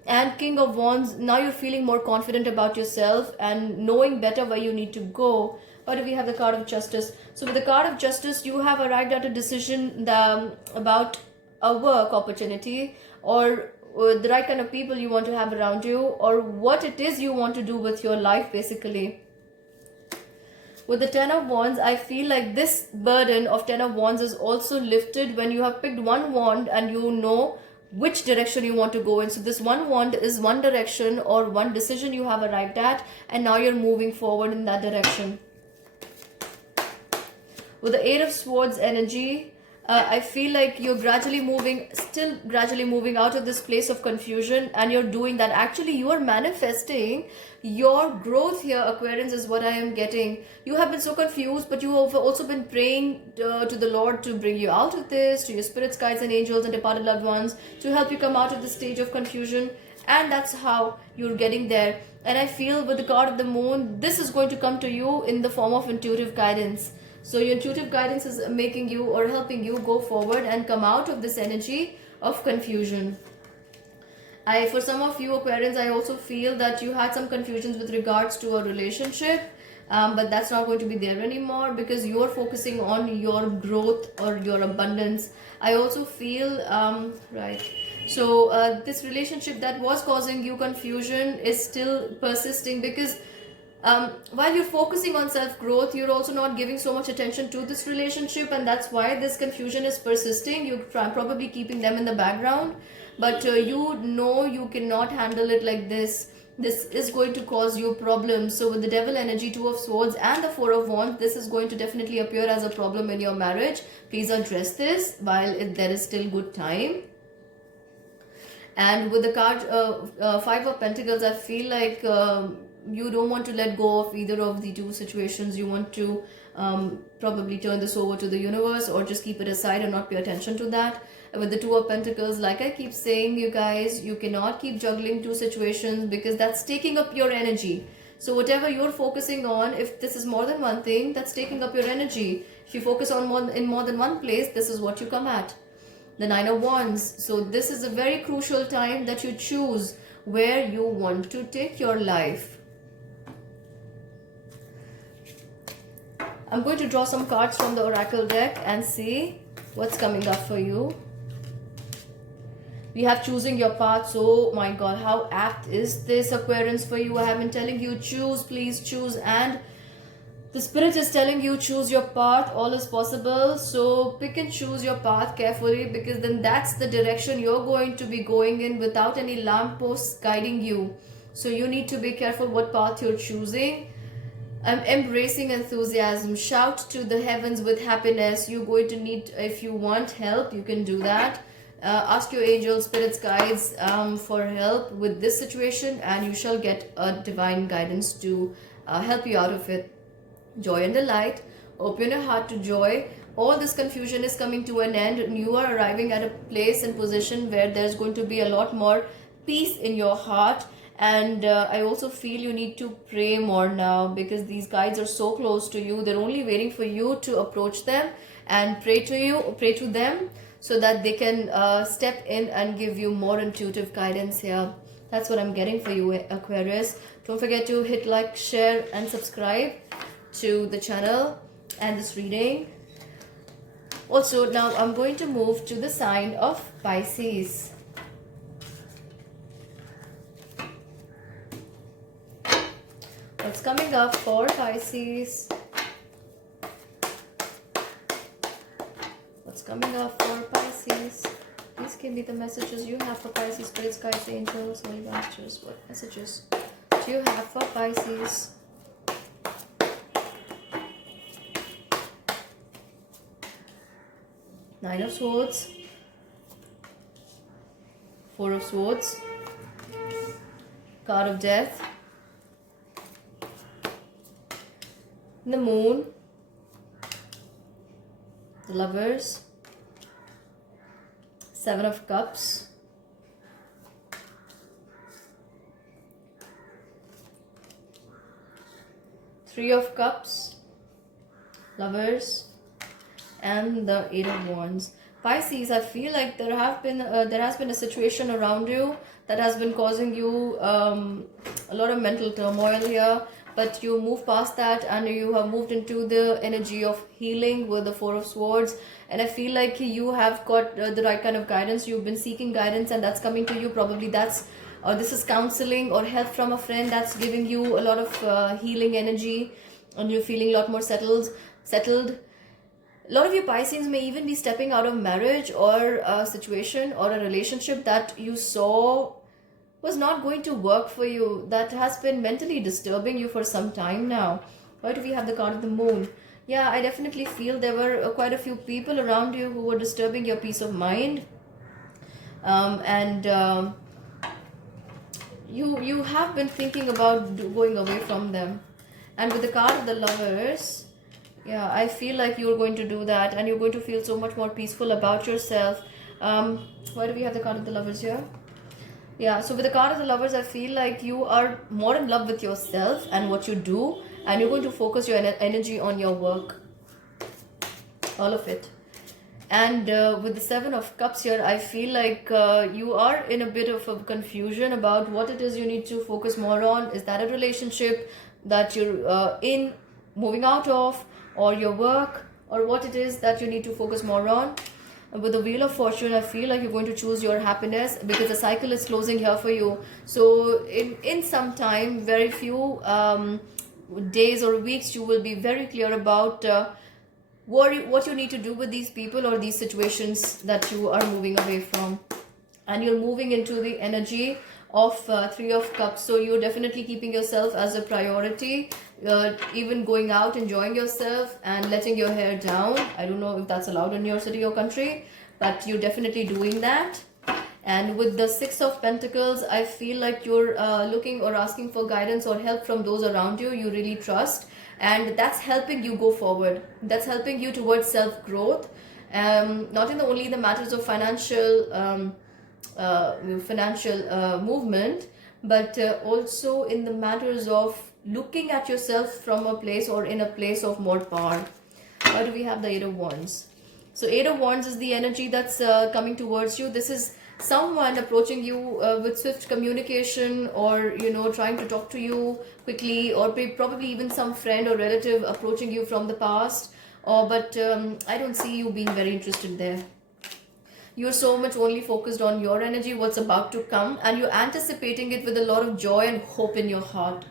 And King of Wands, now you're feeling more confident about yourself and knowing better where you need to go. Or do we have the card of Justice? So with the card of Justice, you have arrived at a decision about a work opportunity, or the right kind of people you want to have around you, or what it is you want to do with your life, basically. With the Ten of Wands, I feel like this burden of Ten of Wands is also lifted when you have picked one wand and you know which direction you want to go in. So this one wand is one direction or one decision you have arrived at, and now you're moving forward in that direction. With the Eight of Swords energy, I feel like you're still gradually moving out of this place of confusion, and you're doing that. Actually, you are manifesting your growth here, Aquarians, is what I am getting. You have been so confused, but you have also been praying to the Lord to bring you out of this, to your spirits, guides and angels and departed loved ones, to help you come out of this stage of confusion. and that's how you're getting there. And I feel with the card of the moon, this is going to come to you in the form of intuitive guidance. So your intuitive guidance is making you or helping you go forward and come out of this energy of confusion. For some of you Aquarians, I also feel that you had some confusions with regards to a relationship, but that's not going to be there anymore because you're focusing on your growth or your abundance. I also feel, right. So this relationship that was causing you confusion is still persisting because while you're focusing on self-growth, you're also not giving so much attention to this relationship, and that's why this confusion is persisting. You're probably keeping them in the background, but you know you cannot handle it like this. This is going to cause you problems. So with the devil energy, 2 of swords and the 4 of wands, this is going to definitely appear as a problem in your marriage. Please address this while there is still good time. And with the card 5 of pentacles, I feel like you don't want to let go of either of the two situations. You want to probably turn this over to the universe or just keep it aside and not pay attention to that. And with the 2 of pentacles, like I keep saying, you guys, you cannot keep juggling two situations because that's taking up your energy. So whatever you're focusing on, if this is more than one thing, that's taking up your energy. If you focus on more than one place, this is what you come at. The 9 of wands. So this is a very crucial time that you choose where you want to take your life. I'm going to draw some cards from the oracle deck and see what's coming up for you. We have choosing your path. So my god, how apt is this, Aquarians, for you? I have been telling you, choose, please choose. And the spirit is telling you, choose your path. All is possible. So pick and choose your path carefully, because then that's the direction you're going to be going in without any lampposts guiding you. So you need to be careful what path you're choosing. I'm embracing enthusiasm. Shout to the heavens with happiness. You're going to need, if you want help, you can do that. Ask your angels, spirits, guides for help with this situation, and you shall get a divine guidance to help you out of it. Joy and delight. Open your heart to joy. All this confusion is coming to an end, and you are arriving at a place and position where there's going to be a lot more peace in your heart. And I also feel you need to pray more now, because these guides are so close to you. They're only waiting for you to approach them and pray to them, so that they can step in and give you more intuitive guidance here. That's what I'm getting for you, Aquarius. Don't forget to hit like, share, and subscribe to the channel and this reading. Also, now I'm going to move to the sign of Pisces. What's coming up for Pisces? What's coming up for Pisces? Please give me the messages you have for Pisces, spirits, guides, angels, holy masters. What messages do you have for Pisces? Nine of Swords, 4 of Swords, card of Death, the Moon, the Lovers, 7 of Cups, Three of Cups, Lovers, and the 8 of Wands. Pisces, I feel like there has been a situation around you that has been causing you a lot of mental turmoil here, but you move past that and you have moved into the energy of healing with the 4 of Swords. And I feel like you have got the right kind of guidance. You've been seeking guidance, and that's coming to you. Probably this is counseling or help from a friend that's giving you a lot of healing energy, and you're feeling a lot more settled. A lot of you Pisces may even be stepping out of marriage or a situation or a relationship that you saw was not going to work for you, that has been mentally disturbing you for some time now. Why do we have the card of the Moon? Yeah, I definitely feel there were quite a few people around you who were disturbing your peace of mind. You have been thinking about going away from them. And with the card of the Lovers, yeah, I feel like you're going to do that, and you're going to feel so much more peaceful about yourself. Why do we have the card of the Lovers here? Yeah, so with the card of the lovers, I feel like you are more in love with yourself and what you do, and you're going to focus your energy on your work, all of it. And with the Seven of Cups here, I feel like you are in a bit of a confusion about what it is you need to focus more on. Is that a relationship that you're in, moving out of, or your work, or what it is that you need to focus more on? With the Wheel of Fortune, I feel like you're going to choose your happiness because the cycle is closing here for you. So in some time, very few days or weeks, you will be very clear about what you need to do with these people or these situations that you are moving away from. And you're moving into the energy of Three of Cups, so you're definitely keeping yourself as a priority, even going out, enjoying yourself and letting your hair down. I don't know if that's allowed in your city or country, but you're definitely doing that. And with the Six of Pentacles, I feel like you're looking or asking for guidance or help from those around you you really trust, and that's helping you go forward. That's helping you towards self-growth, not in the only the matters of financial movement, but also in the matters of looking at yourself from a place or in a place of more power. How do we have the Eight of Wands? So Eight of Wands is the energy that's coming towards you. This is someone approaching you with swift communication, or trying to talk to you quickly, or probably even some friend or relative approaching you from the past. But I don't see you being very interested there. You're so much only focused on your energy, what's about to come, and you're anticipating it with a lot of joy and hope in your heart.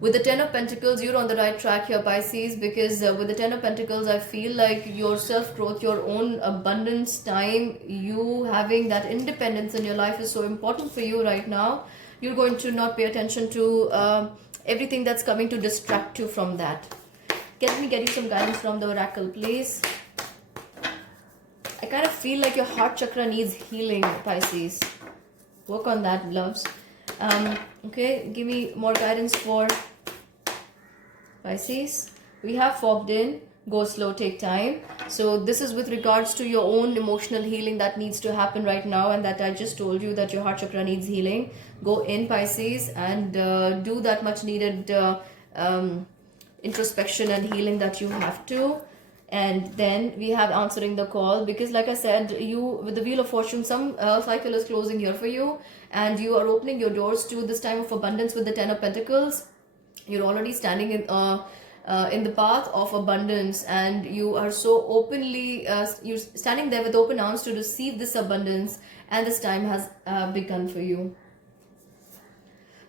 With the Ten of Pentacles, you're on the right track here, Pisces, because with the Ten of Pentacles, I feel like your self-growth, your own abundance, time, you having that independence in your life is so important for you right now. You're going to not pay attention to everything that's coming to distract you from that. Get you some guidance from the Oracle, please. I kind of feel like your heart chakra needs healing, Pisces. Work on that, loves. Okay, give me more guidance for Pisces. We have fogged in, go slow, take time. So this is with regards to your own emotional healing that needs to happen right now, and that I just told you that your heart chakra needs healing. Go in, Pisces, and do that much needed introspection and healing that you have to. And then we have answering the call, because like I said, you with the Wheel of Fortune, some cycle is closing here for you, and you are opening your doors to this time of abundance with the Ten of Pentacles. You're already standing in the path of abundance, and you are so openly you're standing there with open arms to receive this abundance, and this time has begun for you.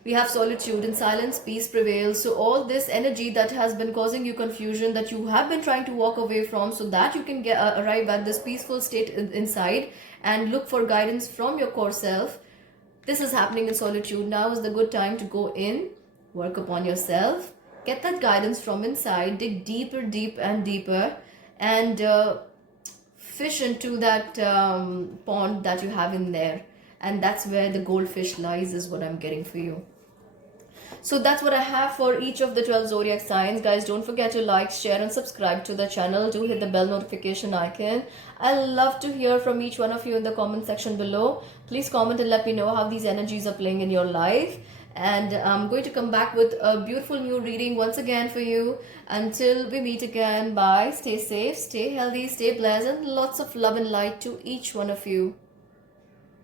We have solitude and silence, peace prevails. So all this energy that has been causing you confusion, that you have been trying to walk away from, so that you can arrive at this peaceful state inside and look for guidance from your core self. This is happening in solitude. Now is the good time to go in, work upon yourself, get that guidance from inside, dig deeper, deep and deeper, and fish into that pond that you have in there. And that's where the goldfish lies, is what I'm getting for you. So that's what I have for each of the 12 zodiac signs. Guys, don't forget to like, share and subscribe to the channel. Do hit the bell notification icon. I love to hear from each one of you in the comment section below. Please comment and let me know how these energies are playing in your life. And I'm going to come back with a beautiful new reading once again for you. Until we meet again, bye. Stay safe, stay healthy, stay blessed, and lots of love and light to each one of you.